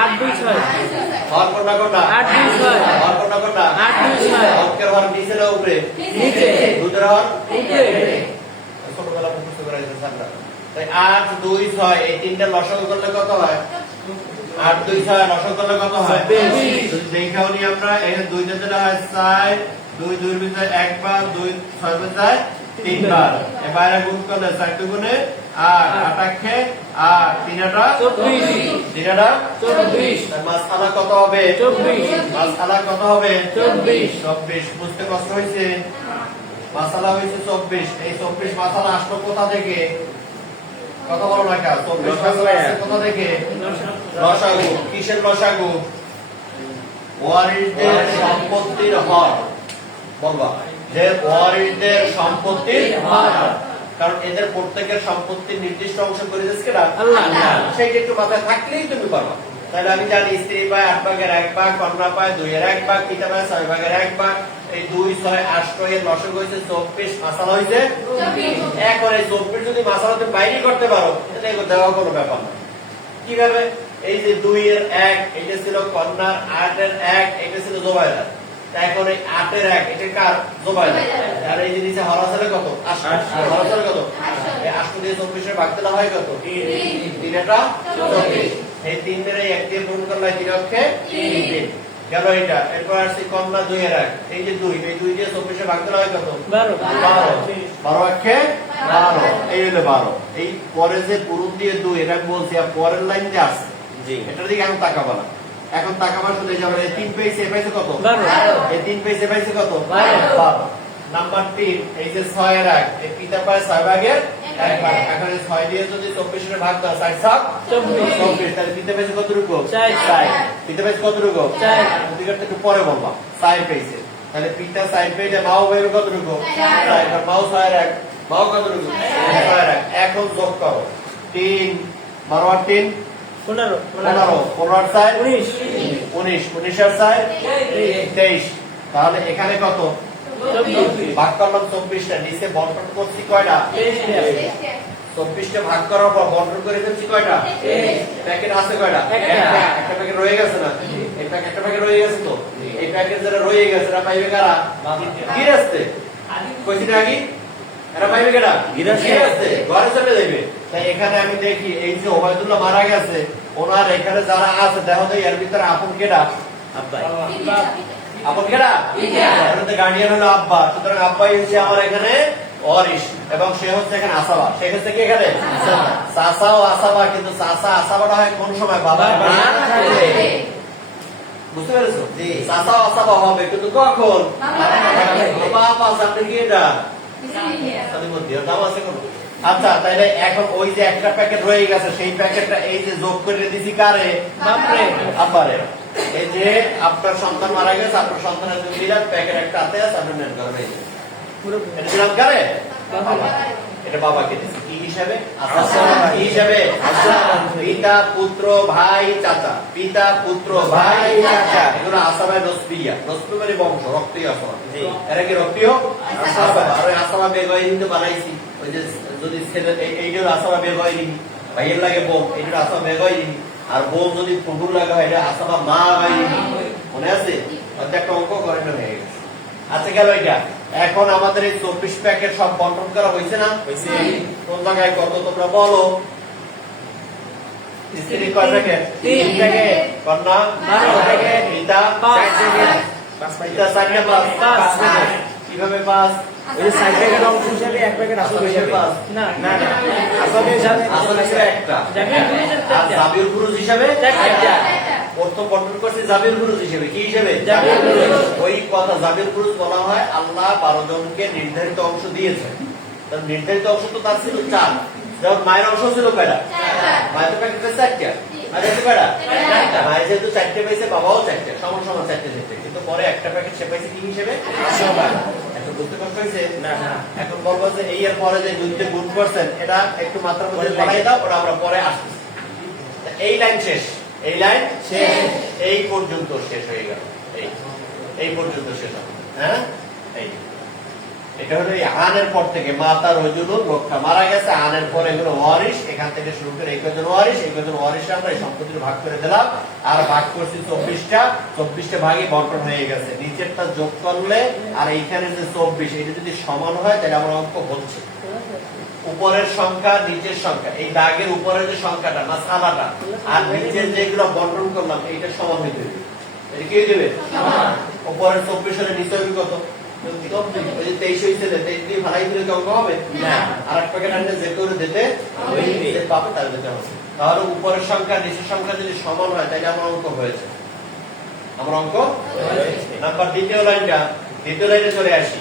8-2-6, হর কন্যা কন্যা 8-2-6, হর কন্যা কন্যা 8-2-6, অঙ্কের হর নিচে না উপরে? নিচে। দুধের হর উপরে। ছোটবেলা মুখস্থ করাইছে স্যাররা। তাই 8-2-6 এই তিনটা লসাগু করলে কত হয়? 8-2-6 লসাগু করলে কত হয়? 20। দেখাও নি আমরা, এখানে 2 তে দিলে হয় 4, 2 2 ভিতরে 1 বার, 2 6 ভিতরে 3 বার। এবারে গুণ করলে 4 দুগুণে 8, 8 আখে 8, 3 8 24, 3 8 24। তার মাসআলা কত হবে? 24। মাসআলা কত হবে? 24। 24 বুঝতে কষ্ট হইছে? মাসআলা হইছে 24। এই 24 মাসআলা আসলো কোথা থেকে? কত বড় লেখা? 24 মাসআলা আসছে কোথা থেকে? লসাগু। কিসের লসাগু? ওয়ারিসদের সম্পত্তির হর। বলবা যে ওয়ারিসদের সম্পত্তির হর, কারণ এদের প্রত্যেকের সম্পত্তির নির্দিষ্ট অংশ করে দিয়েছে কেডা? আল্লাহ। সেইটা একটু মাথায় থাকলেই তুমি পারবা। তাহলে আমি জানি স্ত্রী পায় 8 ভাগের 1 ভাগ, কন্যা পায় 2-এর 1 ভাগ, পিতা পায় 6 ভাগের 1 ভাগ। এই 2 6 8 এর লসাগু হইছে 24, মাসালা হইছে 24। এখন এই 24 যদি মাসালাতে বাইরে করতে পারো, এটা দেওয়া কোনো ব্যাপার না। কিভাবে? এই যে 2-এর 1 এটা ছিল কন্যার, 8-এর 1 এটা ছিল জোবাইদার। এখন এই 8-এর 1 এটা কার? জোবাইদার। আর এই যে নিচে হর আছে কত? 8। হর আছে কত? এই 8 দিয়ে 24 এর ভাগ দিলে হয় কত? 3। 3 এটা 24। এই 3 এর 1 দিয়ে গুণ করলে 3 অক্ষে 3 গেল এটা। এরপর আসছে কন্যা 2-এর 1, এই যে 2, এই 2 দিয়ে 24 এর ভাগ দিলে হয় কত? 12। 12 অক্ষে 12, এই হলো 12। এই পরে যে পুরুষ দিয়ে 2 এটা বলছি, আর পরের লাইন যে আছে জি, এটার দিকে এখন তাকাবা না। এখন তাকাবার শুনে যাবে, এই 3 পেয়েছে, এ পাইছে কত? 12। এই 3 পেয়েছে, এ পাইছে কত? 12। নাম্বার 3, এই যে 6-এর 1, এই পিতা পায় 6 ভাগের 1 ভাগ। এখন এই 6 দিয়ে যদি 24 এর ভাগ দাও, 4 7 24, তাহলে পিতা পাইছে কতটুকু? 4। পিতা পাইছে কতটুকু? 4। অধিকারটা একটু পরে বলবা। 4 পেয়েছে, তাহলে পিতা 4 পেয়েছে, মাও পাইবে কতটুকু? 4। আর মাও 6-এর 1, মাও কতটুকু? 6-এর 1। এখন যোগ করো, 3 12 আর 3 15, 15 15 আর 4 19, 19 19 আর 4 23। তাহলে এখানে কত? 24। ভাগ করলাম 24টা, নিচে বন্টন করছি কয়টা? 23টা। 24টা ভাগ করার পর বন্টন করে ফেলছি কয়টা? 23। প্যাকেট আছে কয়টা? একটা প্যাকেট রয়ে গেছে না? এই প্যাকেটটা প্যাকেট রয়ে গেছে তো, এই প্যাকেট যারা রয়ে গেছে এরা পাইবে কারা? গৃহস্থে। কইছি না আগে এরা পাইবে কেডা? গৃহস্থে, ঘরে চলে যাবে। তাই এখানে আমি দেখি এই যে ওবায়দুল্লাহ মারা গেছে, ওনার এখানে যারা আছে দেখো তো এর ভিতরে আপন কেডা? আব্বা। আপন কেডা? এর গার্ডিয়ান হলো আব্বা। সুতরাং আব্বাই হচ্ছে আমার এখানে ওয়ারিশ, এবং সে হচ্ছে এখানে আসাবা। সে হচ্ছে কি এখানে চাচা ও আসাবা। কিন্তু চাচা আসাবাটা হয় কোন সময়? বাবার না থাকলে। বুঝতে পেরেছো? চাচা ও আসাবা হবে কিন্তু কখন? বাবা আপনি কি এটা দাম আছে কোন? আচ্ছা, তাহলে এখন ওই যে একটা প্যাকেট রয়ে গেছে, সেই প্যাকেটটা এই যে যোগ করে দিছি কারে? বাপরে, আব্বারে। এই যে আপনার সন্তান মারা গেছে, আপনার সন্তানের জন্য দিলাম প্যাকেট, একটা হাতে আছে, আপনি নেন করেন। এই যে এটা দিলাম কারে? বাবা। এটা বাবাকে দিছি কি হিসাবে? কি হিসাবে? পিতা পুত্র ভাই চাচা, পিতা পুত্র ভাই চাচা, এগুলো আসাবায় নসবিয়া। নসবি মানে বংশ, রক্তীয় আসাবা। এরা কি রক্তীয় আসাবা? আর ওই আসাবা বেগয় তো বানাইছি, ওই যে যদি ছেলে এইটার আসাবা বেগয় দিন, ভাইয়ের লাগে বোন, এইটার আসাবা বেগয় দিন। আর বোন যদি ফুটুর লাগা হয়, এটা আসাবা মা গাই দিন। মনে আছে? একটা অঙ্ক করেন হয়ে গেছে। আচ্ছা, গেল এটা। এখন আমাদের এই 24 প্যাকেট সব বন্টন করা হয়েছে না? হয়েছে। কোন জায়গায় কত তোমরা বলো? স্ত্রী কয় প্যাকেট? 3 প্যাকেট। কন্যা 12 প্যাকেট। পিতা 4 প্যাকেট। পিতা 4 না 5 প্যাকেট। কিভাবে 5? ওই যে 4 প্যাকেট অংশ হিসাবে 1 প্যাকেট আসলে হিসাবে 5 না না না আসলে হিসাবে একটা। আর জাবির পুরুষ হিসাবে 4টা। অর্থ বর্ণন করছে জাবির বুরুজ হিসেবে, কি হিসেবে? ওই কথা জাবির বুরুজ বলা হয় আল্লাহ 12 জনকে নির্ধারিত অংশ দিয়েছে। তার নির্ধারিত অংশ তো তার ছিল 4। যেমন মায়ের অংশ ছিল কয়টা? মায়ের তো প্যাকেট পেয়েছে 4টা, আর এসে কয়টা? মায়ের যেহেতু 4টে পেয়েছে, বাবাও 4টে, সমান সমান 4টে দিতে, কিন্তু পরে একটা প্যাকেট সে পাইছে কি হিসেবে? এখন বুঝতে কষ্ট হয়েছে? এখন বলবো যে এই এর পরে যে 2 দিয়ে গুণ করছেন, এটা একটু মাত্রার মধ্যে বাড়াই দাও, ওটা আমরা পরে আসতেছি। এই লাইন শেষ, এই লাইন শেষ, এই পর্যন্ত শেষ হয়ে গেল, এই পর্যন্ত শেষ হবে। হ্যাঁ, এই এটা হলো এই আনের পর থেকে মাতা রজুলুন রক্ষা, মারা গেছে, আনের পরে এগুলো ওয়ারিশ, এখান থেকে শুরু করে এই কজন ওয়ারিশ, এই কজন ওয়ারিশে আমরা এই সম্পত্তির ভাগ করে দিলাম, আর ভাগ করছি 24টা ভাগে বন্টন হয়ে গেছে। নিচেরটা যোগ করলে আর এইখানে যে 24, এটা যদি সমান হয় তাহলে আমার অঙ্ক হচ্ছে। উপরের সংখ্যা নিচের সংখ্যা, এই দাগের উপরের যে সংখ্যাটা মাসআলাটা আর নিচের যেগুলো বন্টন করলাম এইটা সমান হয়ে যাবে। এটা কি হয়ে যাবে? উপরের 24 এর নিচে হবে কত? 23 হয়েছে, 23 দিয়ে ভাড়াই দিলে কি অঙ্ক হবে? আর এক প্যাকেট আনলে যে করে দিতে পাবে তার দিতে হবে। তাহলে উপরের সংখ্যা নিচের সংখ্যা যদি সমান হয় তাহলে আমার অঙ্ক হয়েছে, আমার অঙ্ক নাম্বার। দ্বিতীয় লাইনে চলে আসি।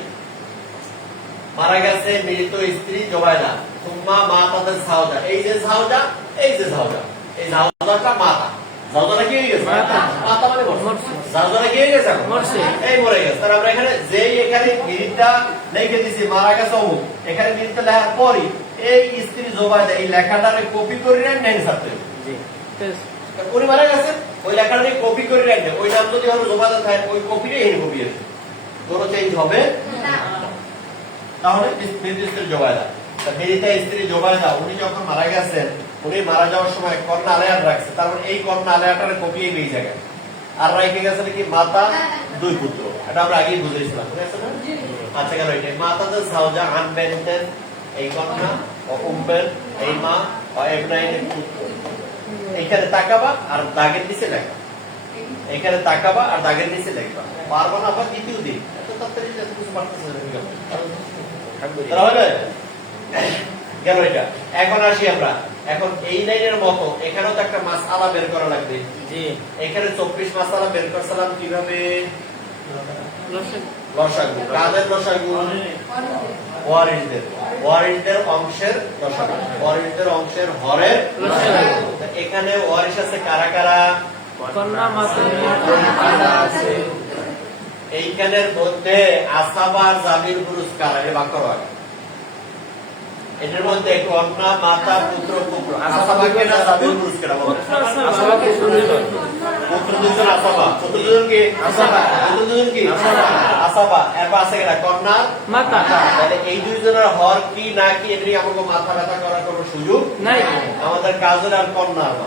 মারা গেছে মৃত স্ত্রী জোবাইদা, তুম্মা মা তাদের জাওজা, এই যে জাওজা, এই যে জাওজা, এই জাওজাটা মাতা, জাওজাটা কি হয়ে গেছে? মাতা মানে মরছে, জাওজাটা কি হয়ে গেছে? মরছে, এই মরে গেছে। তাহলে আমরা এখানে যেই এখানে মিনিটটা লিখে দিছি মারা গেছে অমুক, এখানে মিনিটটা লেখার পরই এই স্ত্রী জোবাইদা এই লেখাটারে কপি করে নেন ছাড়তে হবে। জি, উনি মারা গেছে, ওই লেখাটারে কপি করে রাখবে, ওই নাম যদি হলো জোবাইদা থাকে ওই কপিটাই এখানে কপি আছে, কোনো চেঞ্জ হবে না। তাহলে স্ত্রী জোবাইদা, মেরিতা স্ত্রী জোবাইদা, উনি যখন মারা গেছেন, উনি মারা যাওয়ার সময় কন্যা আলেয়ার রাখছে, তারপর এই কন্যা আলেয়াটার কপি এই জায়গায় আর রাখে গেছেন কি মাতা 2 পুত্র, এটা আমরা আগেই বুঝেছিলাম। আচ্ছা, কেন এটা মাতাদের জাওজা আনবেনতেন, এই কন্যা ও উম্মের এই মা ও ইবনাইনের পুত্র। এখানে তাকাবা আর দাগের নিচে লেখা, এখানে তাকাবা আর দাগের নিচে লেখবা, পারবা না আবার দ্বিতীয় দিন এত তাড়াতাড়ি এত কিছু পারতেছে তাহলে গেল এটা। এখন আসি আমরা, এখন এই লাইনের মতো এখানেও তো একটা মাসআলা বের করা লাগবে। জি, এখানে 24 মাসআলা বের করছিলাম কিভাবে? লসাগু, কাদের লসাগু? ওয়ারিশদের অংশের লসাগু, ওয়ারিশদের অংশের হরের লসাগু। এখানে ওয়ারিশ আছে কারা কারা? কন্যা, মাতা আছে। এইখানের মধ্যে আসাবা জাবির বুরুজ কারা? এটা ভাগ করো আগে। এটার মধ্যে কন্যা, মাতা, পুত্র, পুত্র, আসাবাকে না জাবির বুরুজ কারা বলে? আসাবাকে পুত্র দুজন আসাবা, পুত্র দুজন কি আসাবা, পুত্র দুজন কি আসাবা। এরপর আছে কেনা কন্যা, মাতা। তাহলে এই দুইজনের হর কি না কি এটা নিয়ে আমাকে মাথা ব্যথা করার কোনো সুযোগ নাই। আমাদের কাজ হলো আর কন্যা আর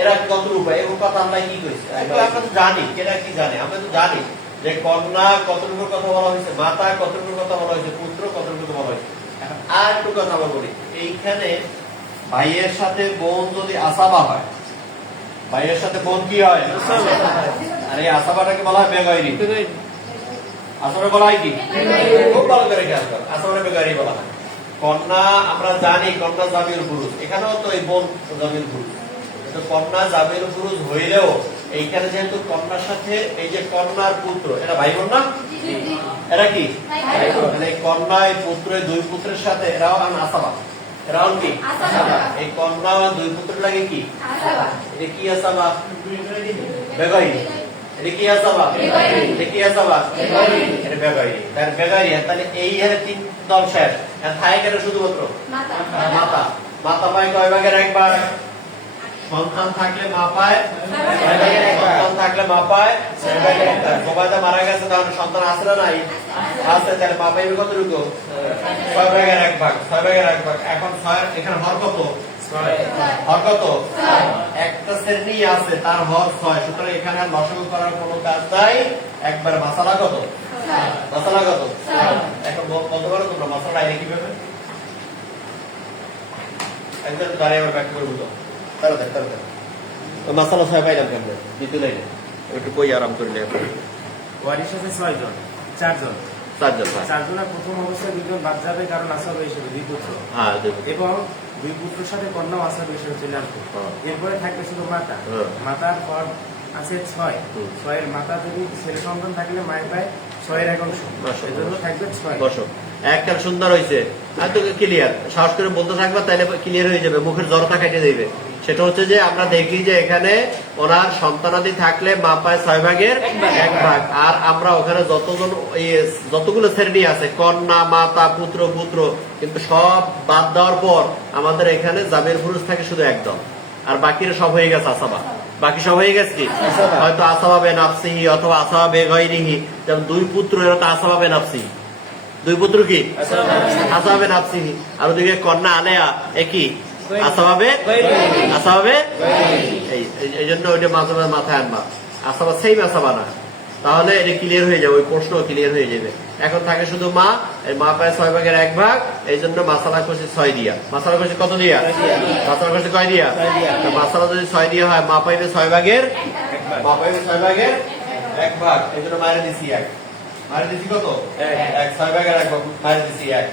এরা কত রূপায় এবং কথা আমরা কি কইছি আমরা তো জানি, কেনা কি জানে, আমরা তো জানি যে কন্যা কতটুকুর কথা বলা হয়েছে, মাতা কতটুকুর কথা বলা হয়েছে, পুত্র কতটুকু বলা হয়েছে। আর একটু কথা আমরা বলি, এইখানে ভাইয়ের সাথে বোন যদি আসাবা হয়, ভাইয়ের সাথে বোন কি হয়? আর এই আসাবাটাকে বলা হয় বেগাইরি। আসাবা বলা হয় কি? খুব ভালো করে খেয়াল করো, আসাবাটা বেগাইরি বলা হয়। কন্যা আমরা জানি কন্যা জাবির বুরুজ, এখানেও তো এই বোন জাবির বুরুজ, কিন্তু কন্যা জাবির বুরুজ হইলেও এইখানে যেহেতু কন্যার সাথে এই যে কন্যার পুত্র, এরা ভাই বোন না? এরা কি কন্যা এই পুত্র, 2 পুত্রের সাথে এরাও আসাবা, এরাও কি এই কন্যা 2 পুত্র লাগে কি এটা কি আসাবা? বেগাইরি। এটা কি আসাবা? এটা কি আসাবা? এটা বেগাইরি। তার বেগাইরি। তাহলে এই হারে 3 দল শেষ। আর থাকে কেন শুধুমাত্র মাতা। মাতা পায় কয় ভাগের 1 ভাগ? সন্তান থাকলে মা পায়, সন্তান থাকলে মা পায় 6 ভাগের 1 ভাগ। জোবাইদা মারা গেছে, তাহলে সন্তান আছে না নাই? আছে, তাহলে মা পাইবে কতটুকু? 6 ভাগের 1 ভাগ, 6 ভাগের 1 ভাগ। এখন 6 এখানে হর কত? 6। হর কত? 6। একটা শ্রেণী আছে তার হর 6, সুতরাং এখানে আর লসাগু করার কোনো কাজ নাই। একবার মাসালা কত? 6। মাসালা কত? 6। এখন কত বলো তোমরা মাসালা আইলে কিভাবে? একদম দাঁড়িয়ে আমরা ব্যাখ্যা করব তো। তাড়াতাড়ি মাসালা 6 পাইলাম কেমনে? দ্বিতীয় লাইনে একটু বই আরাম করে লেখা। ওয়ারিশ আছে 6 জন, 4 জন। 4 জন। 4 জনের প্রথম অবস্থায় 2 জন বাদ যাবে, কারণ আসাবে হিসেবে 2 পুত্র। হ্যাঁ, এবং 2 পুত্রের সাথে কন্যা আসাবে হিসেবে চলে আসবে। এরপরে থাকবে শুধু মাতা। মাতার পর আছে 6 6 এর মাথা যদি ছেলে সন্তান থাকলে মায়ের পায় 6 এর 1 অংশ এজন্য থাকবে 6। বসো, একটা সুন্দর হয়েছে, আর তো ক্লিয়ার, সাহস করে বলতে থাকবে তাহলে ক্লিয়ার হয়ে যাবে, মুখের জড়তা কেটে দেবে। সেটা হচ্ছে যে আমরা দেখি যে এখানে ওনার সন্তানাদি থাকলে মা পায় 6 ভাগের 1 ভাগ, আর আমরা ওখানে যতগুলো শ্রেণী আছে কন্যা, মাতা, পুত্র, পুত্র, কিন্তু সব বাদ দেওয়ার পর আমাদের এখানে জাবের ফুরুজ থাকে শুধু একদম, আর বাকিরা সব হয়ে গেছে আসাবা। বাকি সব হয়ে গেছে কি হয়তো আসাবা বে নাফসিহি অথবা আসাবা বে গায়রিহি, যেমন 2 পুত্র এরা তো আসাবা বে নাফসিহি, 2 পুত্র কি আসাবা বে নাফসিহি, আর ওদিকে কন্যা আলেয়া একই আসাবে এই জন্য ওইটা মাঝে মাঝে মাথায় আনবা, আসাবা সেই আসাবা না, তাহলে এটা ক্লিয়ার হয়ে যাবে, ওই প্রশ্ন ক্লিয়ার হয়ে যাবে। এখন থাকে শুধু মা, এই মা পায় 6 ভাগের 1 ভাগ, এই জন্য মাসালা করছে 6 দিয়া। মাসালা করছে কত দিয়া? মাসালা করছে কয় দিয়া? মাসালা যদি 6 দিয়া হয় মা পাইবে 6 ভাগের 1 ভাগ, এই জন্য মায়ের দিছি 1, মায়ের দিছি কত? 1, 6 ভাগের 1 ভাগ মায়ের দিছি 1,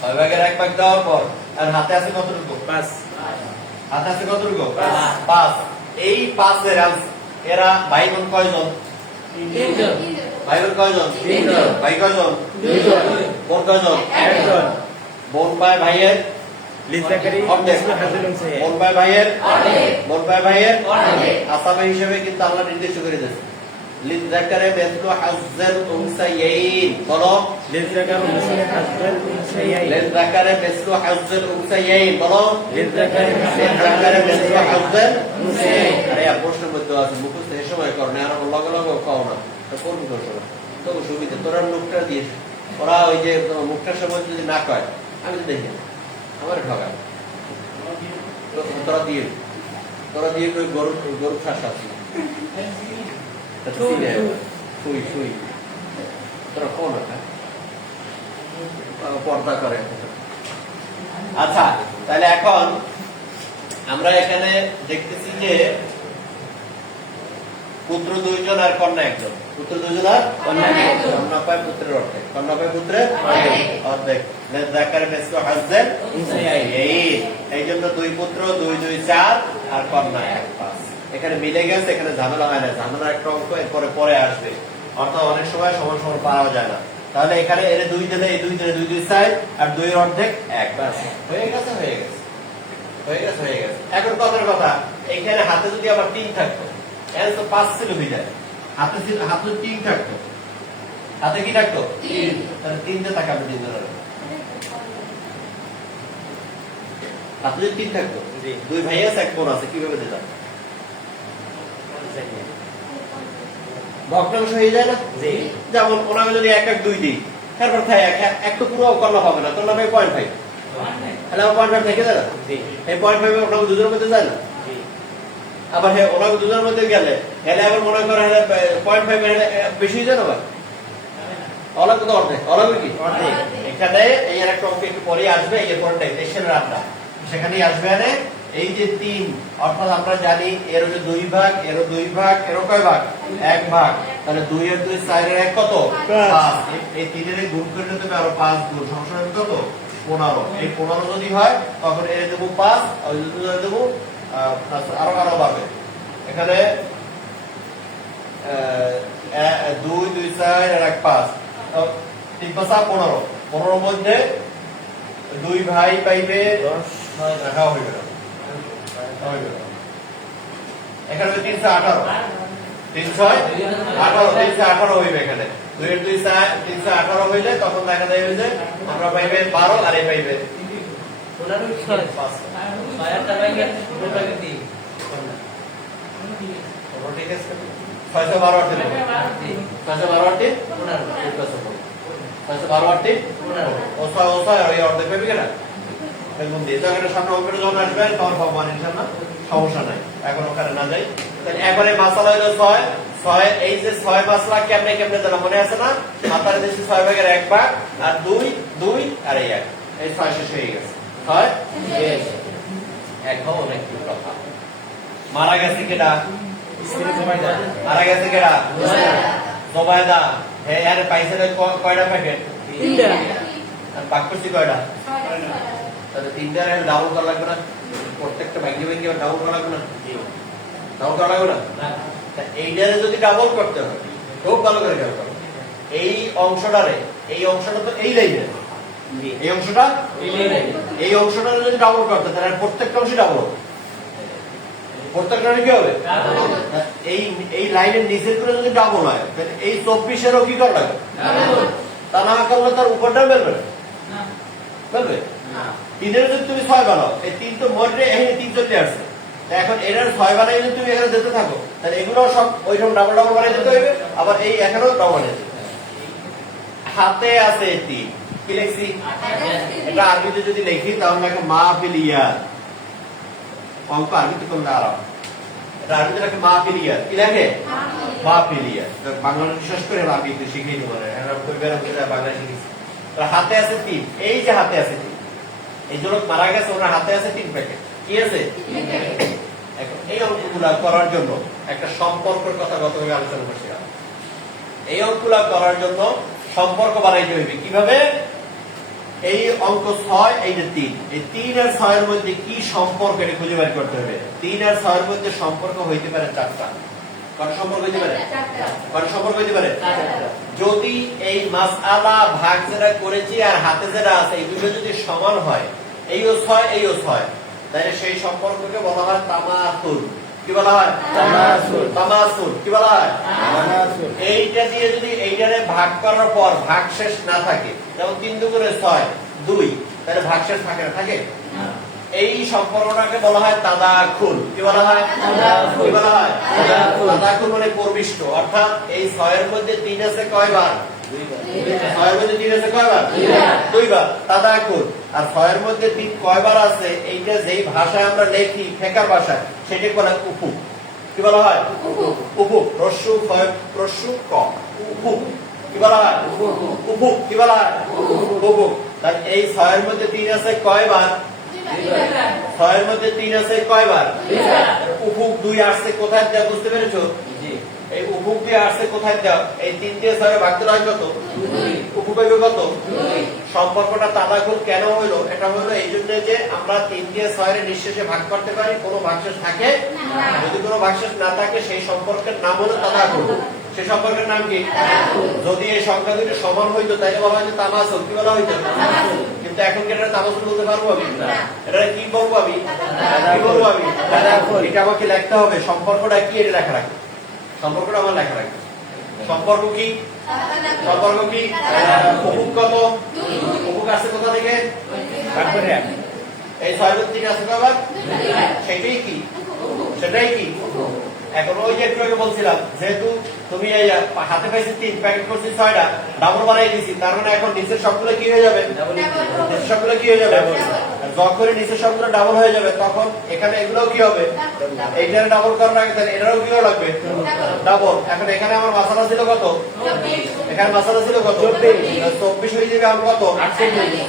6 ভাগের 1 ভাগ দেওয়ার পর আর হাতে আছে কতটুকু? 5। হাতে আছে কতটুকু? 5। এই 5 এর এরা ভাই বোন কয়জন? 3 জন। ভাই বোন কয়জন? 3 জন। ভাই কয়জন? 2 জন। বোন কয়জন? 1 জন। বোন পায় ভাইয়ের অর্ধেক, বোন পায় ভাইয়ের অর্ধেক, বোন পায় ভাইয়ের অর্ধেক। আসাবে হিসেবে কিন্তু আল্লাহ নির্দেশ করে দিয়েছে লিযাকারি মিসলু হাজ্জিল উনসায়াইন, বলো লিযাকারি মিসলু হাজ্জিল উনসায়াইন, লিযাকারি মিসলু হাজ্জিল উনসায়াইন, বলো লিযাকারি মিসলু হাজ্জিল উনসায়াইন। আরে প্রশ্ন মধ্যে আছে মুখস্থ এই সময় করো না, আর লগে লগে খাও না, তো কোন করছো না তো সুবিধা তোরা মুখটা দিস, ওরা ওই যে মুখটার সময় যদি না কয় আমি তো দেখি আমার ঠগায়, তোরা দিয়ে গরু শ্বাস আছে পর্দা করে। আচ্ছা, তাহলে এখন আমরা এখানে দেখতেছি যে পুত্র 2 জন আর কন্যা 1 জন, পুত্র 2 জন আর কন্যা পায় পুত্রের অর্ধেক, কন্যা পায় পুত্রের অর্ধেক। লিযাকারি মিসলু হাজ্জিল উনসায়াইন, এই জন্য 2 পুত্র 2 2 4 আর কন্যা 1 5। এখানে মিলে গেছে, এখানে ঝামেলা হয় না, ঝামেলা একটা অঙ্ক এরপরে পরে আসবে, অর্থাৎ অনেক সময় সমান সমান পাওয়া যায় না। তাহলে এখানে এর 2 দিলে এই 2 দিলে 2 2 4 আর 2 এর অর্ধেক 1, বাস হয়ে গেছে। এখন কথার কথা, এখানে হাতে যদি আবার 3 থাকতো, এর তো 5 ছিল বিদায়, হাতে 3 থাকতো, হাতে কি থাকতো? 3, তাহলে 3তে তাকাবে 3 ধরে, হাতে যদি 3 থাকতো, 2 ভাই আছে 1 বোন আছে, কিভাবে দিতাম? ভগ্নাংশ হয়ে যায় না? যেমন ওনাকে যদি 1 1 2 দিই, তারপর থাকে 1 তো পুরো কন্যা হবে না, কন্যা ভাই 0.5, তাহলে 0.5 থেকে যায় না? এই 0.5 ওনাকে দুজনের মধ্যে যায় না? আবার হ্যাঁ ওনাকে দুজনের মধ্যে গেলে আবার মনে করে 0.5 বেশি যায় না? আবার ওনাকে তো অর্ধেক, ওনাকে কি অর্ধেক। এখানে এই আর একটা অঙ্ক একটু পরে আসবে, এই পরেরটা দেশের রান্না সেখানেই আসবে। আরে এই যে 3, অর্থাৎ আমরা জানি এর হচ্ছে 2 ভাগ, এরও 2 ভাগ, এরও কয় ভাগ? 1 ভাগ, তাহলে 2 এর 2 4 এর 1 কত? 5। এই 3 এর গুণ করলে তুমি আরো 5 গুণ সংখ্যা কত? 15। এই 15 যদি হয় তখন এর দেব 5, আর যদি দেব আরো পাবে। এখানে 2 2 4 আর 1 5, 3 5 15, 15 মধ্যে 2 ভাই পাইবে 10, রাখা হয়ে গেল। এখানে 318, 318 হইবে, এখানে 2 এর 2 318 হইলে তখন দেখা যাবে যে আমরা পাইবে 12 আর এই পাইবে সমস্যা নাই, এখন ওখানে না যাই। এবারে মাসালা হলো 6, এই যে 6 মাসলা কেমনে কেমনে জানা মনে আছে না? মাথার দিচ্ছি 6 ভাগের 1 ভাগ, আর 2 2 আর এই 1, এই 6 শেষ হয়ে গেছে। 6 শেষ। এখন অনেক কথা, মারা গেছে কেডা? মারা গেছে কেডা? জোবায়দা। হ্যাঁ, আরে পাইছে কয়টা প্যাকেট? 3টা। আর বাক করছি কয়টা? 6টা। তাহলে 3টা ডাবল করা লাগবে না? প্রত্যেকটা ভাঙিয়ে ভাঙিয়ে ডাবল করা লাগবে না? ডাবল করা লাগবে না? এইটারে যদি ডাবল করতে হয়, খুব ভালো করে খেয়াল করো, এই অংশটারে, এই অংশটা তো এই লাইনে, এই অংশটা এই অংশটা যদি ডাবল করতে তাহলে প্রত্যেকটা অংশই ডাবল হবে। প্রত্যেকটা কি হবে? এই এই লাইনের নিচের করে যদি ডাবল হয় তাহলে এই 24-এরও কি করা লাগে? তা না করলে তার উপরটা বেরবে না, বেরবে। তিনের যদি তুমি 6 বানাও, এই 3 তো মোটে এখানে 3 চলে আসছে, এখন এটার 6 বানাই যদি তুমি এখানে দিতে থাকো তাহলে এগুলো সব ওইরকম ডাবল ডাবল বানাই দিতে হইবে, আবার এই এখানেও ডাবল বানাই দিতে হবে। হাতে আছে 3, কি লিখছি? এটা আরবিতে যদি লিখি তাহলে একটা মাহফিলিয়াত, অঙ্ক আরবিতে করলে আরাম। এটা আরবিতে লেখে মাহফিলিয়াত, কি লেখে? মাহফিলিয়াত। বাংলা বিশেষ করে আমি একটু শিখিয়ে দেবো, বাংলা শিখেছি। হাতে আছে 3, এই যে হাতে আছে 3, এই জন্য মারা গেছে ওনার হাতে আছে 3 প্যাকেট, কি আছে? এখন এই অঙ্কগুলা করার জন্য একটা সম্পর্কের কথা গতভাবে আলোচনা করছিলাম। এই অঙ্কগুলা করার জন্য সম্পর্ক বানাইতে হইবে কিভাবে? এই অঙ্ক 6, এই যে 3, এই 3 আর 6 এর মধ্যে কি সম্পর্ক এটা খুঁজে বের করতে হবে। 3 আর 6 এর মধ্যে সম্পর্ক হইতে পারে 4টা। কত সম্পর্ক হইতে পারে? 4টা। কত সম্পর্ক হইতে পারে? 4টা। যদি এই মাসআলা ভাগ যেটা করেছি আর হাতে যেটা আছে এই দুটো যদি সমান হয়, এইও 6 এইও 6, তাহলে সেই সম্পর্ককে বলা হয় তামাসুল। কি বলা হয়? তামাসুল। তামাসুল কি বলা হয়? তামাসুল। এইটা দিয়ে যদি এইটারে ভাগ করার পর ভাগশেষ না থাকে, যেমন 3 দুগুণে 6, 2, তাহলে ভাগশেষ থাকে না? থাকে। এই সম্পর্কটাকে বলা হয় তাদাখুল। কি বলা হয়? তাদাখুল। কি বলা হয়? তাদাখুল। তাদাখুল মানে পরমিষ্ট, অর্থাৎ এই 6 এর মধ্যে 3 আছে কয়বার? 6 এর মধ্যে 3 আছে কয়বার? 2 বার। তাদাখুল। আর 6 এর মধ্যে 3 কয়বার আছে এইটা যেই ভাষায় আমরা লিখি ফেকার ভাষায় সেটাকে বলা হয় উফুক। কি বলা হয়? উফুক। উফুক রস্যু ফয় প্রস্যু ক, উফুক কি বলা হয়? উফুক। কি বলা হয়? উফুক। তাহলে এই 6 এর মধ্যে 3 আছে কয়বার? 6 এর মধ্যে 3 আছে কয়বার? উফুক 2 আসছে কোথায় দেয়া, বুঝতে পেরেছো? এই উফুক দিয়ে আসছে কোথায় দেওয়া? এই 3 দিয়ে 6 ভাগ দিলে হয় কত? 2। উফুক হইবে কত? 2। সম্পর্কটা তাদাখুল কেন হইলো? এটা হলো এই জন্য যে আমরা 3 দিয়ে 6 এর নিঃশেষে ভাগ করতে পারি, কোনো ভাগশেষ থাকে না। যদি কোনো ভাগশেষ না থাকে সেই সম্পর্কের নাম হলো তাদাখুল। সেই সম্পর্কের নাম কি? যদি এই সংখ্যা দুটো সমান হইতো তাহলে বলা হয়তো তামাসুল। কি বলা হইতো? কিন্তু এখন কি এটা তামাসুল বলতে পারবো আমি? এটা কি বলবো আমি? কি বলবো আমি? তাদাখুল। এটা আমাকে লিখতে হবে, সম্পর্কটা কি এটা লেখা রাখবে। সম্পর্কটা আমার লেখা রাখবে। সম্পর্ক কি? সম্পর্ক কি? উফুক কত? উফুক আসছে কোথা থেকে? এই 6 এর থেকে আসছে কয়বার? সেটাই কি? সেটাই কি? এখন ওই যে একটু আগে বলছিলাম, যেহেতু তুমি এই হাতে পাইছি 3, প্যাকেট করছি 6টা, ডাবল বানাই দিছি, তার মানে এখন নিচের সবগুলো কি হয়ে যাবে? নিচের সবগুলো কি হয়ে যাবে? যখন নিচের সবগুলো ডাবল হয়ে যাবে তখন এখানে এগুলোও কি হবে? এইটারে ডাবল করার আগে তাহলে এটারও কি লাগবে? ডাবল। এখন এখানে আমার মাসালা ছিল কত? এখানে মাসালা ছিল কত? 24 হয়ে যাবে আমার কত?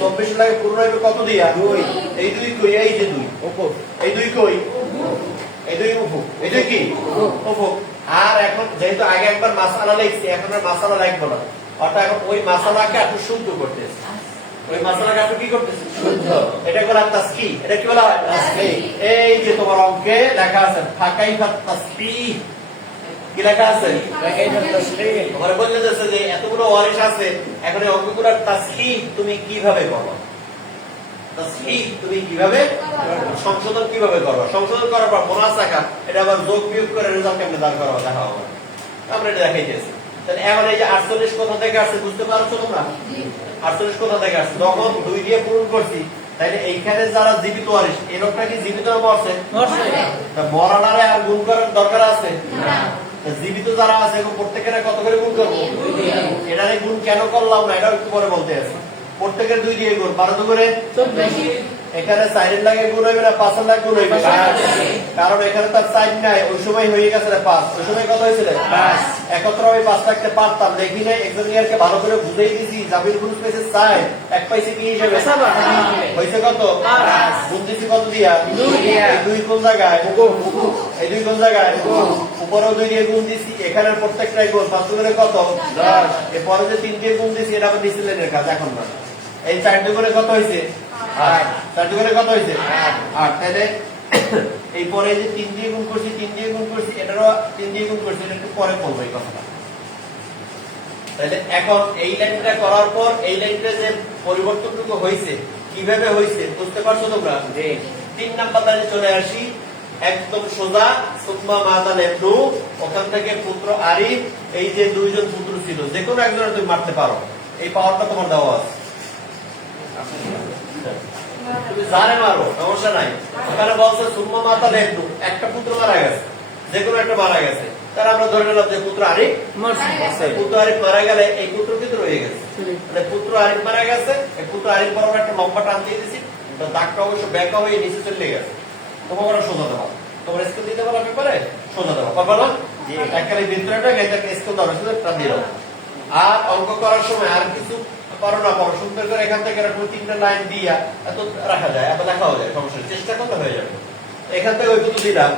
24 লাগে পূর্ণ হবে কত দিয়া? 2। এই 2 কই? এই যে 2 উপর, এই 2 কই? এই 2 উফুক। এই 2 কি? উফুক। আর এখন যেহেতু আগে একবার মাসালা লিখছি, এখন আর মাসালা লিখবো না, অর্থাৎ এখন ওই মাসালাকে একটু শুদ্ধ করতেছি। ওই মাসালাকে একটু কি করতেছি? শুদ্ধ। এটা বলা তাসকি। এটা কি বলা হয়? তাসকি। এই যে তোমার অঙ্কে লেখা আছে ফাকাইফাত তাসবিহ, কি লেখা আছে? ফাকাইফাত তাসবিহ। তোমার বলতে যাচ্ছে যে এতগুলো ওয়ারিশ আছে, এখন এই অঙ্কগুলোর তাসহিহ তুমি কিভাবে করবে? তাসহিহ তুমি কিভাবে সংশোধন কিভাবে করবে? সংশোধন করার পর মুনাসাকা, এটা আবার যোগ বিয়োগ করে রেজাল্ট কেমনে দাঁড় করা দেখা হবে, আমরা এটা দেখাইতেছি। তাহলে এখন এই যে 48 কোথা থেকে আসছে বুঝতে পারছো তোমরা? 48 কোথা থেকে আসছে? যখন 2 দিয়ে পূরণ করছি, তাইলে এইখানে যারা জীবিত ওয়ারিশ, এই লোকটা কি জীবিত না মরছে? মরছে। তা মরানারে আর গুণ করার দরকার আছে না। জীবিত যারা আছে প্রত্যেকের কত করে গুণ করবো? এটারে গুণ কেন করলাম না এটাও একটু পরে বলতে আছে। প্রত্যেকের 2 দিয়ে গুণ, 12 করে 24। এখানে 4 এর লাগে গুণ হইবে না 5 এর লাগে গুণ হইবে? কারণ এখানে তার 4 নাই, ওই সময় হয়ে গেছে 5। ওই সময় কত হয়েছিল? 5। একত্র আমি 5 থাকতে পারতাম, দেখি না এক্সামিনারকে ভালো করে বুঝাই দিছি। জাবির গুণ পেয়েছে 4, এক পাইছে কি হিসেবে? হইছে কত? 5। গুণ দিছি কত দিয়া? 2 দিয়া। এই 2 কোন জায়গায়? এই 2 কোন জায়গায়? উপরেও 2 দিয়ে গুণ দিছি, এখানের প্রত্যেকটাই গুণ, 5 করে কত? 10। এরপরে যে 3 দিয়ে গুণ দিছি এটা আবার ডিসিপ্লিনের কাজ, এখন না। এই 4 দুগুণে কত হয়েছে? 8। 4 দুগুণে কত হয়েছে? 8। তাহলে এই পরে যে 3 দিয়ে গুণ করছি 3 দিয়ে গুণ করছি এটারও 3 দিয়ে গুণ করছি, এটা একটু পরে বলবো এই কথাটা। তাহলে এখন এই লাইনটা করার পর এই লাইনটা যে পরিবর্তনটুকু হয়েছে কিভাবে হয়েছে বুঝতে পারছো তোমরা? যে 3 নাম্বার লাইনে চলে আসি, একদম সোজা সুম্মা মাতা লেফটু, ওখান থেকে পুত্র আরিফ, এই যে দুইজন পুত্র ছিল যে কোনো একজনের তুমি মারতে পারো, এই পাওয়ারটা তোমার দেওয়া আছে, তুমি জানে মারো সমস্যা নাই। ওখানে বলছে সুম্মা মাতা লেফটু, একটা পুত্র মারা গেছে, যে কোনো একটা মারা গেছে, তাহলে আমরা ধরে নিলাম যে পুত্র আরিফ মারছে। পুত্র আরিফ মারা গেলে এই পুত্র কিন্তু রয়ে গেছে, মানে পুত্র আরিফ মারা গেছে, এই পুত্র আরিফ বরাবর একটা লম্বা টান দিয়ে দিছি, দাগটা অবশ্য ব্যাকা হয়ে নিচে চলে গেছে, তোমার সোজা দেওয়া, তোমার স্কেল দিতে পারো পেপারে সোজা দেওয়া পারবা না? একবারে ভিতরেটা এটাকে স্কেল দেওয়া শুধু টান দিয়ে দাও। আর অঙ্ক করার সময় আর কিছু পারো না পারো, সুন্দর করে এখান থেকে এরকম 3টা লাইন দিয়া এত রাখা যায়, এত লেখাও যায়, সমস্যা নেই, চেষ্টা করলে হয়ে যাবে। এখান থেকে ওই পুত্র দিলাম।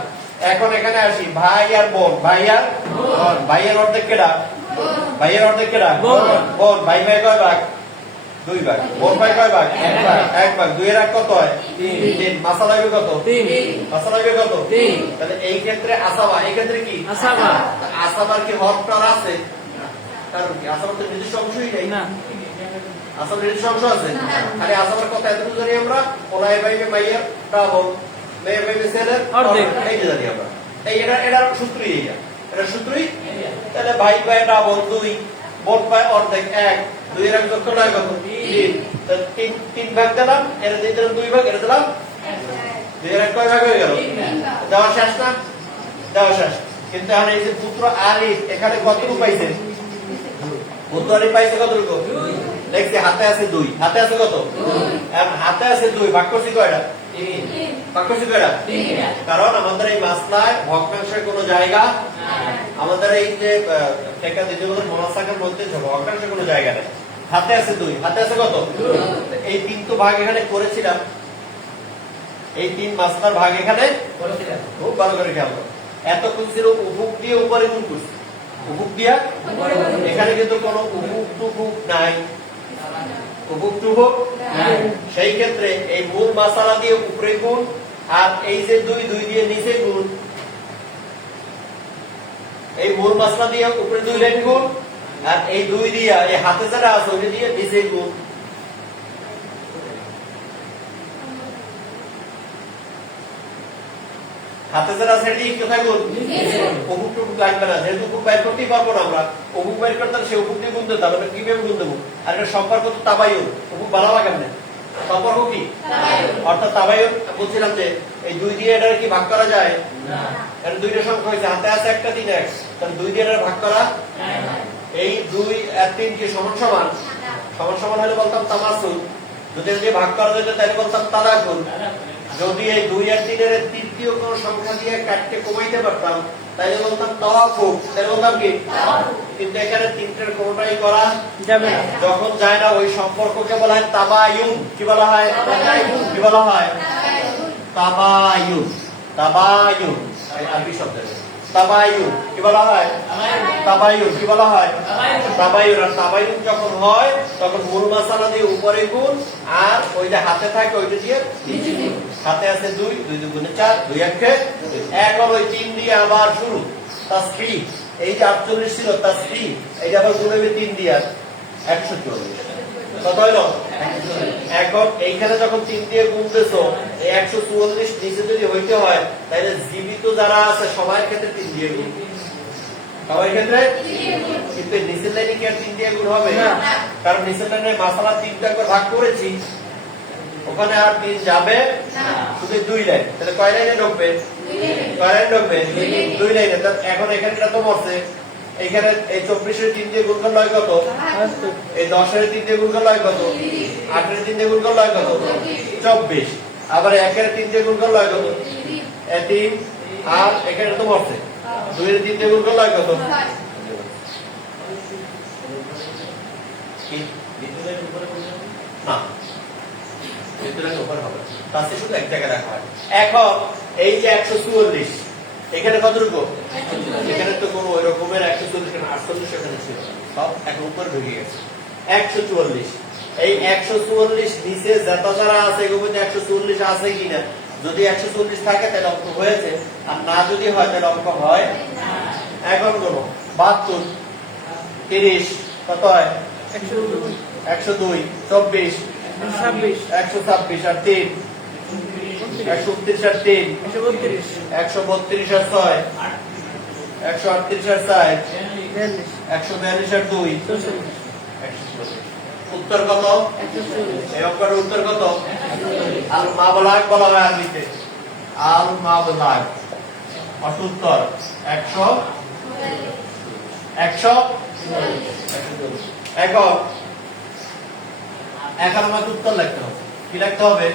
এখন এখানে আসি ভাই আর বোন, ভাই আর বোন, ভাইয়ের অর্ধেক কেডা? ভাইয়ের অর্ধেক কেডা? বোন। ভাই ভাই কয় ভাগ? 2 ভাগ। বোন ভাই কয় ভাগ? 1 ভাগ। 2 এর 1 কত হয়? 3। মাসা লাগবে কত? 3। মাসা লাগবে কত? 3। তাহলে এই ক্ষেত্রে আসাবা, এই ক্ষেত্রে কি আসাবা? আসাবার কি হরফটার আছে? কারণ কি আসাবার তো নির্দিষ্ট অংশই নাই না, আসাবার নির্দিষ্ট অংশ আছে, খালি আসাবার কথা এতটুকু জানি আমরা, ওলাই ভাই ভাইয়ের বোন, মেয়ে ভাই ছেলের অর্ধেক, এই যে জানি আমরা, এই এটার সূত্রই এইটা, এটা সূত্রই। তাহলে ভাই ভাই বোন 2, বোন ভাই অর্ধেক 1, 2 এর 1 যোগ করলে হয় কত? 3। তাহলে 3 ভাগ দিলাম, এটা দিয়ে দিলাম 2 ভাগ, এটা দিলাম 2 এর 1 কয় ভাগ হয়ে গেল? দেওয়া শেষ না? দেওয়া শেষ। কিন্তু এখন এই যে পুত্র আরিফ এখানে কতটুকু পাইছে? পুত্র আরিফ পাইছে কতটুকু? দেখছি হাতে আছে 2, হাতে আছে কত? হাতে আছে 2, ভাগ করছি কয়টা? 3। ভাগ করছি কয়টা? 3। কারণ আমাদের এই মাসলায় ভগ্নাংশের কোনো জায়গা নাই, আমাদের এই যে টেকা দ্বিতীয় পদের মোনাসাকের মধ্যে ভগ্নাংশের কোনো জায়গা নেই। হাতে আছে 2, হাতে আছে কত? 2। এই 3 তো ভাগ এখানে করেছিলাম, এই 3 মাসলার ভাগ এখানে করেছিলাম, খুব ভালো করে খেয়াল করো। এতক্ষণ ছিল উভুক দিয়ে উপরে গুণ করছি, উভুক দিয়া এখানে কিন্তু কোনো উভুক টুভুক নাই, উভুক টুভুক নাই। সেই ক্ষেত্রে এই মূল মাসালা দিয়ে উপরে গুণ, আর এই যে 2 দিয়ে নিচে গুণ, এই মূল মাসলা দিয়ে উপরে 2 লাইন গুণ, আর এই 2 দিয়া এই হাতে যারা আছে ওই দিয়ে নিচে গুণ। হাতে যারা আছে এটি কোথায় গুণ? অমুক টুকু লাগবে না, যেহেতু অমুক বাইর করতেই পারবো না আমরা, অমুক বাইর করতে সে অমুক দিয়ে গুণ দিতে হবে, কিভাবে গুণ দেবো? আর এটা সম্পর্ক তো তাবায়ুন, অমুক বানাবা কেমনে? সম্পর্ক কি? অর্থাৎ তাবায়ুন বলছিলাম যে এই 2 দিয়ে এটা কি ভাগ করা যায় না, কারণ 2টা সংখ্যা হয়েছে, হাতে আছে একটা 3x, তাহলে 2 দিয়ে এটা ভাগ করা এই 2 আর 3 কি সমান সমান? সমান সমান হলে বলতাম তামাসুল, যদি ভাগ করা যেত তাহলে বলতাম তাদাকুল। যদি এই 2 আর 3 এর তৃতীয় কোন সংখ্যা দিয়ে কাটতে কমাইতে পারতাম তাহলে বলতাম তাওয়াফুক, তাহলে বলতাম কি? কিন্তু এখানে 3টার কোনটাই করা যাবে না, যখন যায় না ওই সম্পর্ককে বলা হয় তাবায়ুন। কি বলা হয়? কি বলা হয়? তাবায়ুন। তাবায়ুন আরবি শব্দ, তাবায়ুন কি বলা হয়? তাবায়ুন কি বলা হয়? তাবায়ুন। আর তাবায়ুন যখন হয় তখন মূল মাসালা দিয়ে উপরে গুণ, আর ওই যে হাতে থাকে ওইটা দিয়ে নিচে গুণ। হাতে আছে 2, 2 দুগুণে 4, 2 একে 2। এখন ওই 3 দিয়ে আবার শুরু, তাসফি, এই যে 48 ছিল তাসফি, এই যে আবার গুণ হবে 3 দিয়ে 144। কত হলো? এখন এইখানে যখন 3 দিয়ে গুনতেছো এই 144 নিচে যদি হইতে হয় তাহলে জীবিত যারা আছে সবার ক্ষেত্রে 3 দিয়ে গুণ, সবার ক্ষেত্রে। কিন্তু নিচের লাইনে কি আর 3 দিয়ে গুণ হবে না, কারণ নিচের লাইনে মাসালা 3টা করে ভাগ করেছি, ওখানে আর 3 যাবে না, শুধু 2 লাইন। তাহলে কয় লাইনে ঢুকবে? কয় লাইন ঢুকবে? 2 লাইনে। এখন এখানে তো মরছে, এখানে এই 24 এর 3 দিয়ে গুণ করলে হয় কত? এই 10 এর 3 দিয়ে গুণ করলে হয় কত? 8 এর 3 দিয়ে গুণ করলে হয় কত? 24। আবার 1 এর 3 দিয়ে গুণ করলে হয় কত? 3। আর এখানে তো মরছে, 2 এর 3 দিয়ে গুণ করলে হয় কত? না, ভিতরের উপর হবে, তাতে শুধু এক জায়গায় রাখা হয়। এখন এই যে 144 এখানে কতটুকু? এখানে তো কোনো ওই রকমের 140 এখানে 48 এখানে ছিল, সব এখন উপর ঢুকে গেছে 144। এই 144 নিচে যত যারা আছে এগুলো 144 আছে কিনা যদি 140 থাকে তাহলে অঙ্ক হয়েছে, আর না যদি হয় তাহলে অঙ্ক হয়। এখন গুলো 72 30 কত হয়? 102 24 126 আর 3 129 আর 3 132 আর 6 138 আর 4 142 আর 2 উত্তর কত? এই অঙ্কের উত্তর কত? আল মাবলাগ বলা হয় আরবিতে, আল মাবলাগ। উত্তর 100 এখন আমাকে উত্তর লিখতে হবে। কি লিখতে হবে?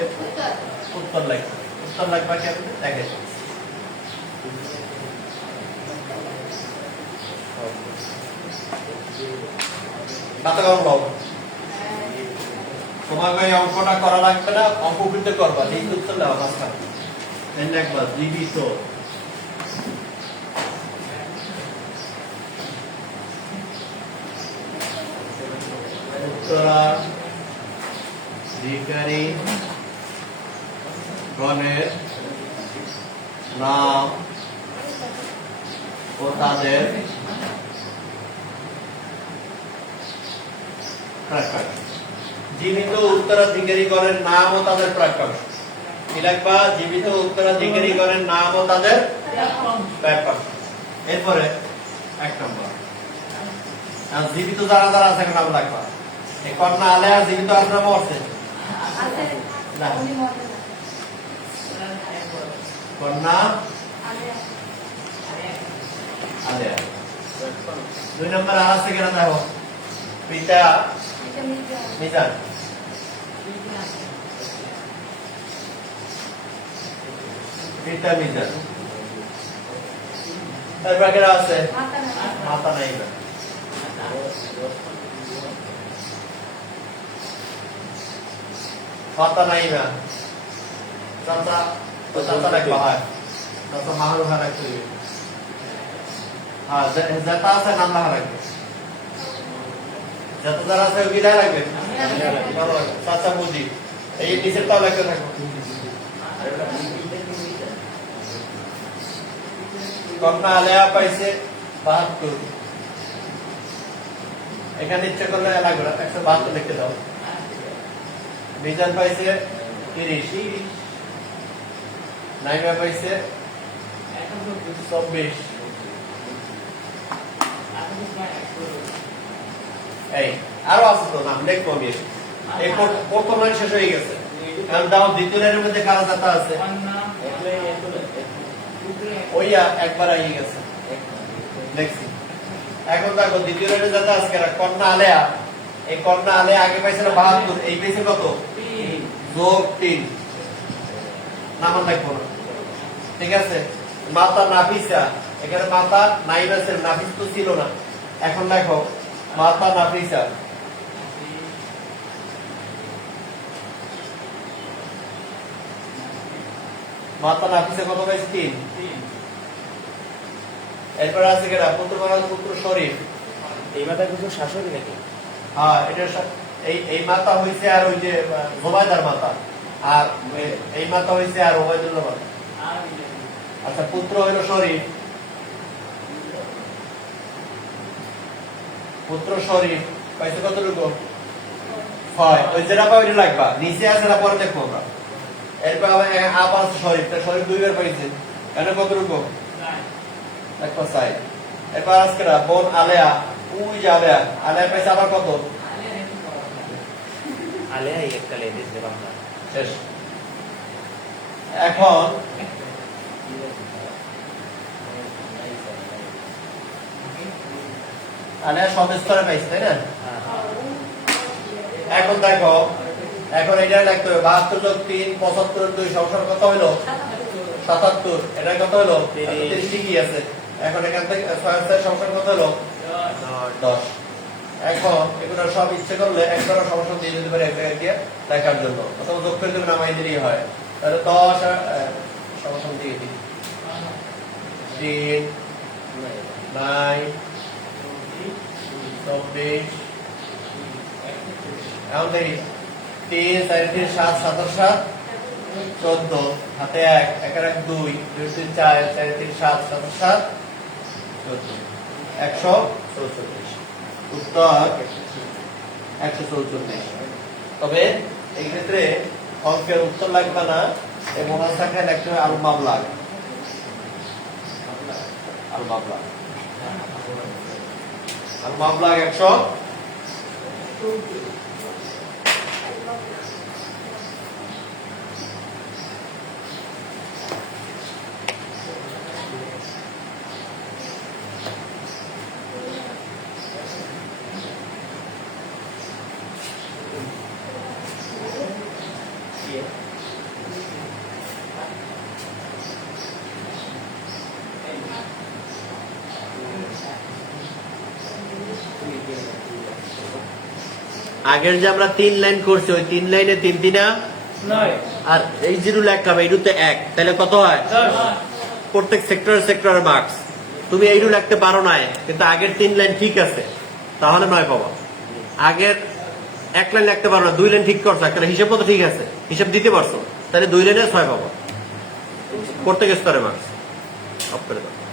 উত্তর লিখতে হবে। উত্তর লিখবা কি আপনি দেখেন। কত কম পাবো? তোমাকে এই অঙ্কটা করা লাগবে না, অঙ্ক কিন্তু করবা। এই উত্তর দাও মাস্টার। দেন একবার জীবিত উত্তরাধিকারী গণের নাম ও তাদের প্রাপ্য। জীবিত উত্তরাধিকারীগণের নাম ও তাদের প্রাপ্য। কি লিখবা? জীবিত উত্তরাধিকারীগণের নাম ও তাদের প্রাপ্য। এরপরে 1 নম্বর, আর জীবিত যারা যারা আছে নাম লিখবা। এই কন্যা আলেয়া জীবিত আছে না মরছে? না, কন্যা আলেয়া। 2 নম্বর আর আছে কিনা দেখো। পিতা মিজান, পিতা মিজান। তারপর কেরা আছে? মাতা নাই। মাতা নাই না, চাচা চাচা লাগবে। হয় চাচা মাহার ভাড়া রাখতে হবে। হ্যাঁ, যেটা আছে নাম লেখা রাখবে। যত যারা আছে বিদায় রাখবে। চাচা বুঝি এই নিচের তাও লেখতে থাকবো। কন্যা আলেয়া পাইছে 72। এখানে ইচ্ছা করলে লাগবে না, 172 লিখে দাও। মিজান পাইছে 30, নাইমা পাইছে 24। এই আরো আছে তো নাম লিখবো আমি। এই প্রথম লাইন শেষ হয়ে গেছে। কারণ দাও দ্বিতীয় লাইনের মধ্যে কারা যাতা আছে? ওইয়া একবার আইয়ে গেছে দেখছি। এখন দেখো দ্বিতীয় লাইনে যাতা আছে কারা? কন্যা আলেয়া। এই কন্যা আলেয়া আগে পাইছিল 72, এই পাইছে কত? যোগ 3। নাম লিখবো না, ঠিক আছে। মাতা নাফিসা, এখানে মাতা নাইবা ছিল, নাফিস তো ছিল না। এখন দেখো মাতা নাফিসা, মাতা নাফিসা কত পাইছে? 3। এরপর আছে কেনা? পুত্র মাতা পুত্র শরীফ। এই মাথা কিছু শাশুড়ি নাকি? হ্যাঁ, এটা এই মাতা হইছে আর ওই যে জোবাইদার মাতা, আর এই মাতা হইছে আর ওবাইদুল্লাহ মাতা। আচ্ছা, পুত্র হইল শরীফ, পুত্র শরীফ পাইছে কতটুকু? 6। ওই যেটা পাই ওইটা লাগবা, নিচে আছে না পরে দেখবো আমরা। এরপর আবার শরীফ, শরীফ 2 বার পাইছে, এখানে কতটুকু? দেখো 6। এরপর আজকে বোন আলেয়া, ওই যে আলেয়া, আলেয়া পাইছে আবার কত? আলেয়া একটা লেডিস বাংলা শেষ। এখন আলেয়া সব স্তরে পাইছে, তাই না? এখন দেখো, এখন এটা লিখতে হবে 72 যোগ 3 75 2 সংসার কত হলো? 77। এটা কত হলো? 30 ঠিকই আছে। এখন এখান থেকে 6 সংসার কত হলো? 10। এখন এগুলো সব ইচ্ছে করলে একবার সংসার দিয়ে দিতে পারে এক জায়গায় দিয়ে দেখার জন্য, অথবা যোগ করে দেবে, নামাই দিলেই হয়। তাহলে 10 সংসার দিয়ে দিই 3 9 24। এখন দেখি 3 4 3 7 7 7 14 হাতে 1 1 1 2 2 3 4 4 3 7 7 7 144 উত্তর 144। তবে এই ক্ষেত্রে অঙ্কের উত্তর লাগবে না, এই মোনাসাকে লিখতে হবে আল মাবলাগ। আল মাবলাগ 100। আগের যে আমরা 3 লাইন করছি ওই 3 লাইনে 3 3 আর এই জিরো লেখা হবে এইটুতে 1, তাহলে কত হয়? প্রত্যেক সেক্টরের মার্কস। তুমি এইটু লিখতে পারো না, কিন্তু আগের 3 লাইন ঠিক আছে, তাহলে 9 পাবা। আগের 1 লাইন লিখতে পারো না, 2 লাইন ঠিক করছো, একটা হিসাব মতো ঠিক আছে, হিসাব দিতে পারছো, তাহলে 2 লাইনে 6 পাবা। প্রত্যেক স্তরে মার্কস অফ করে দাও।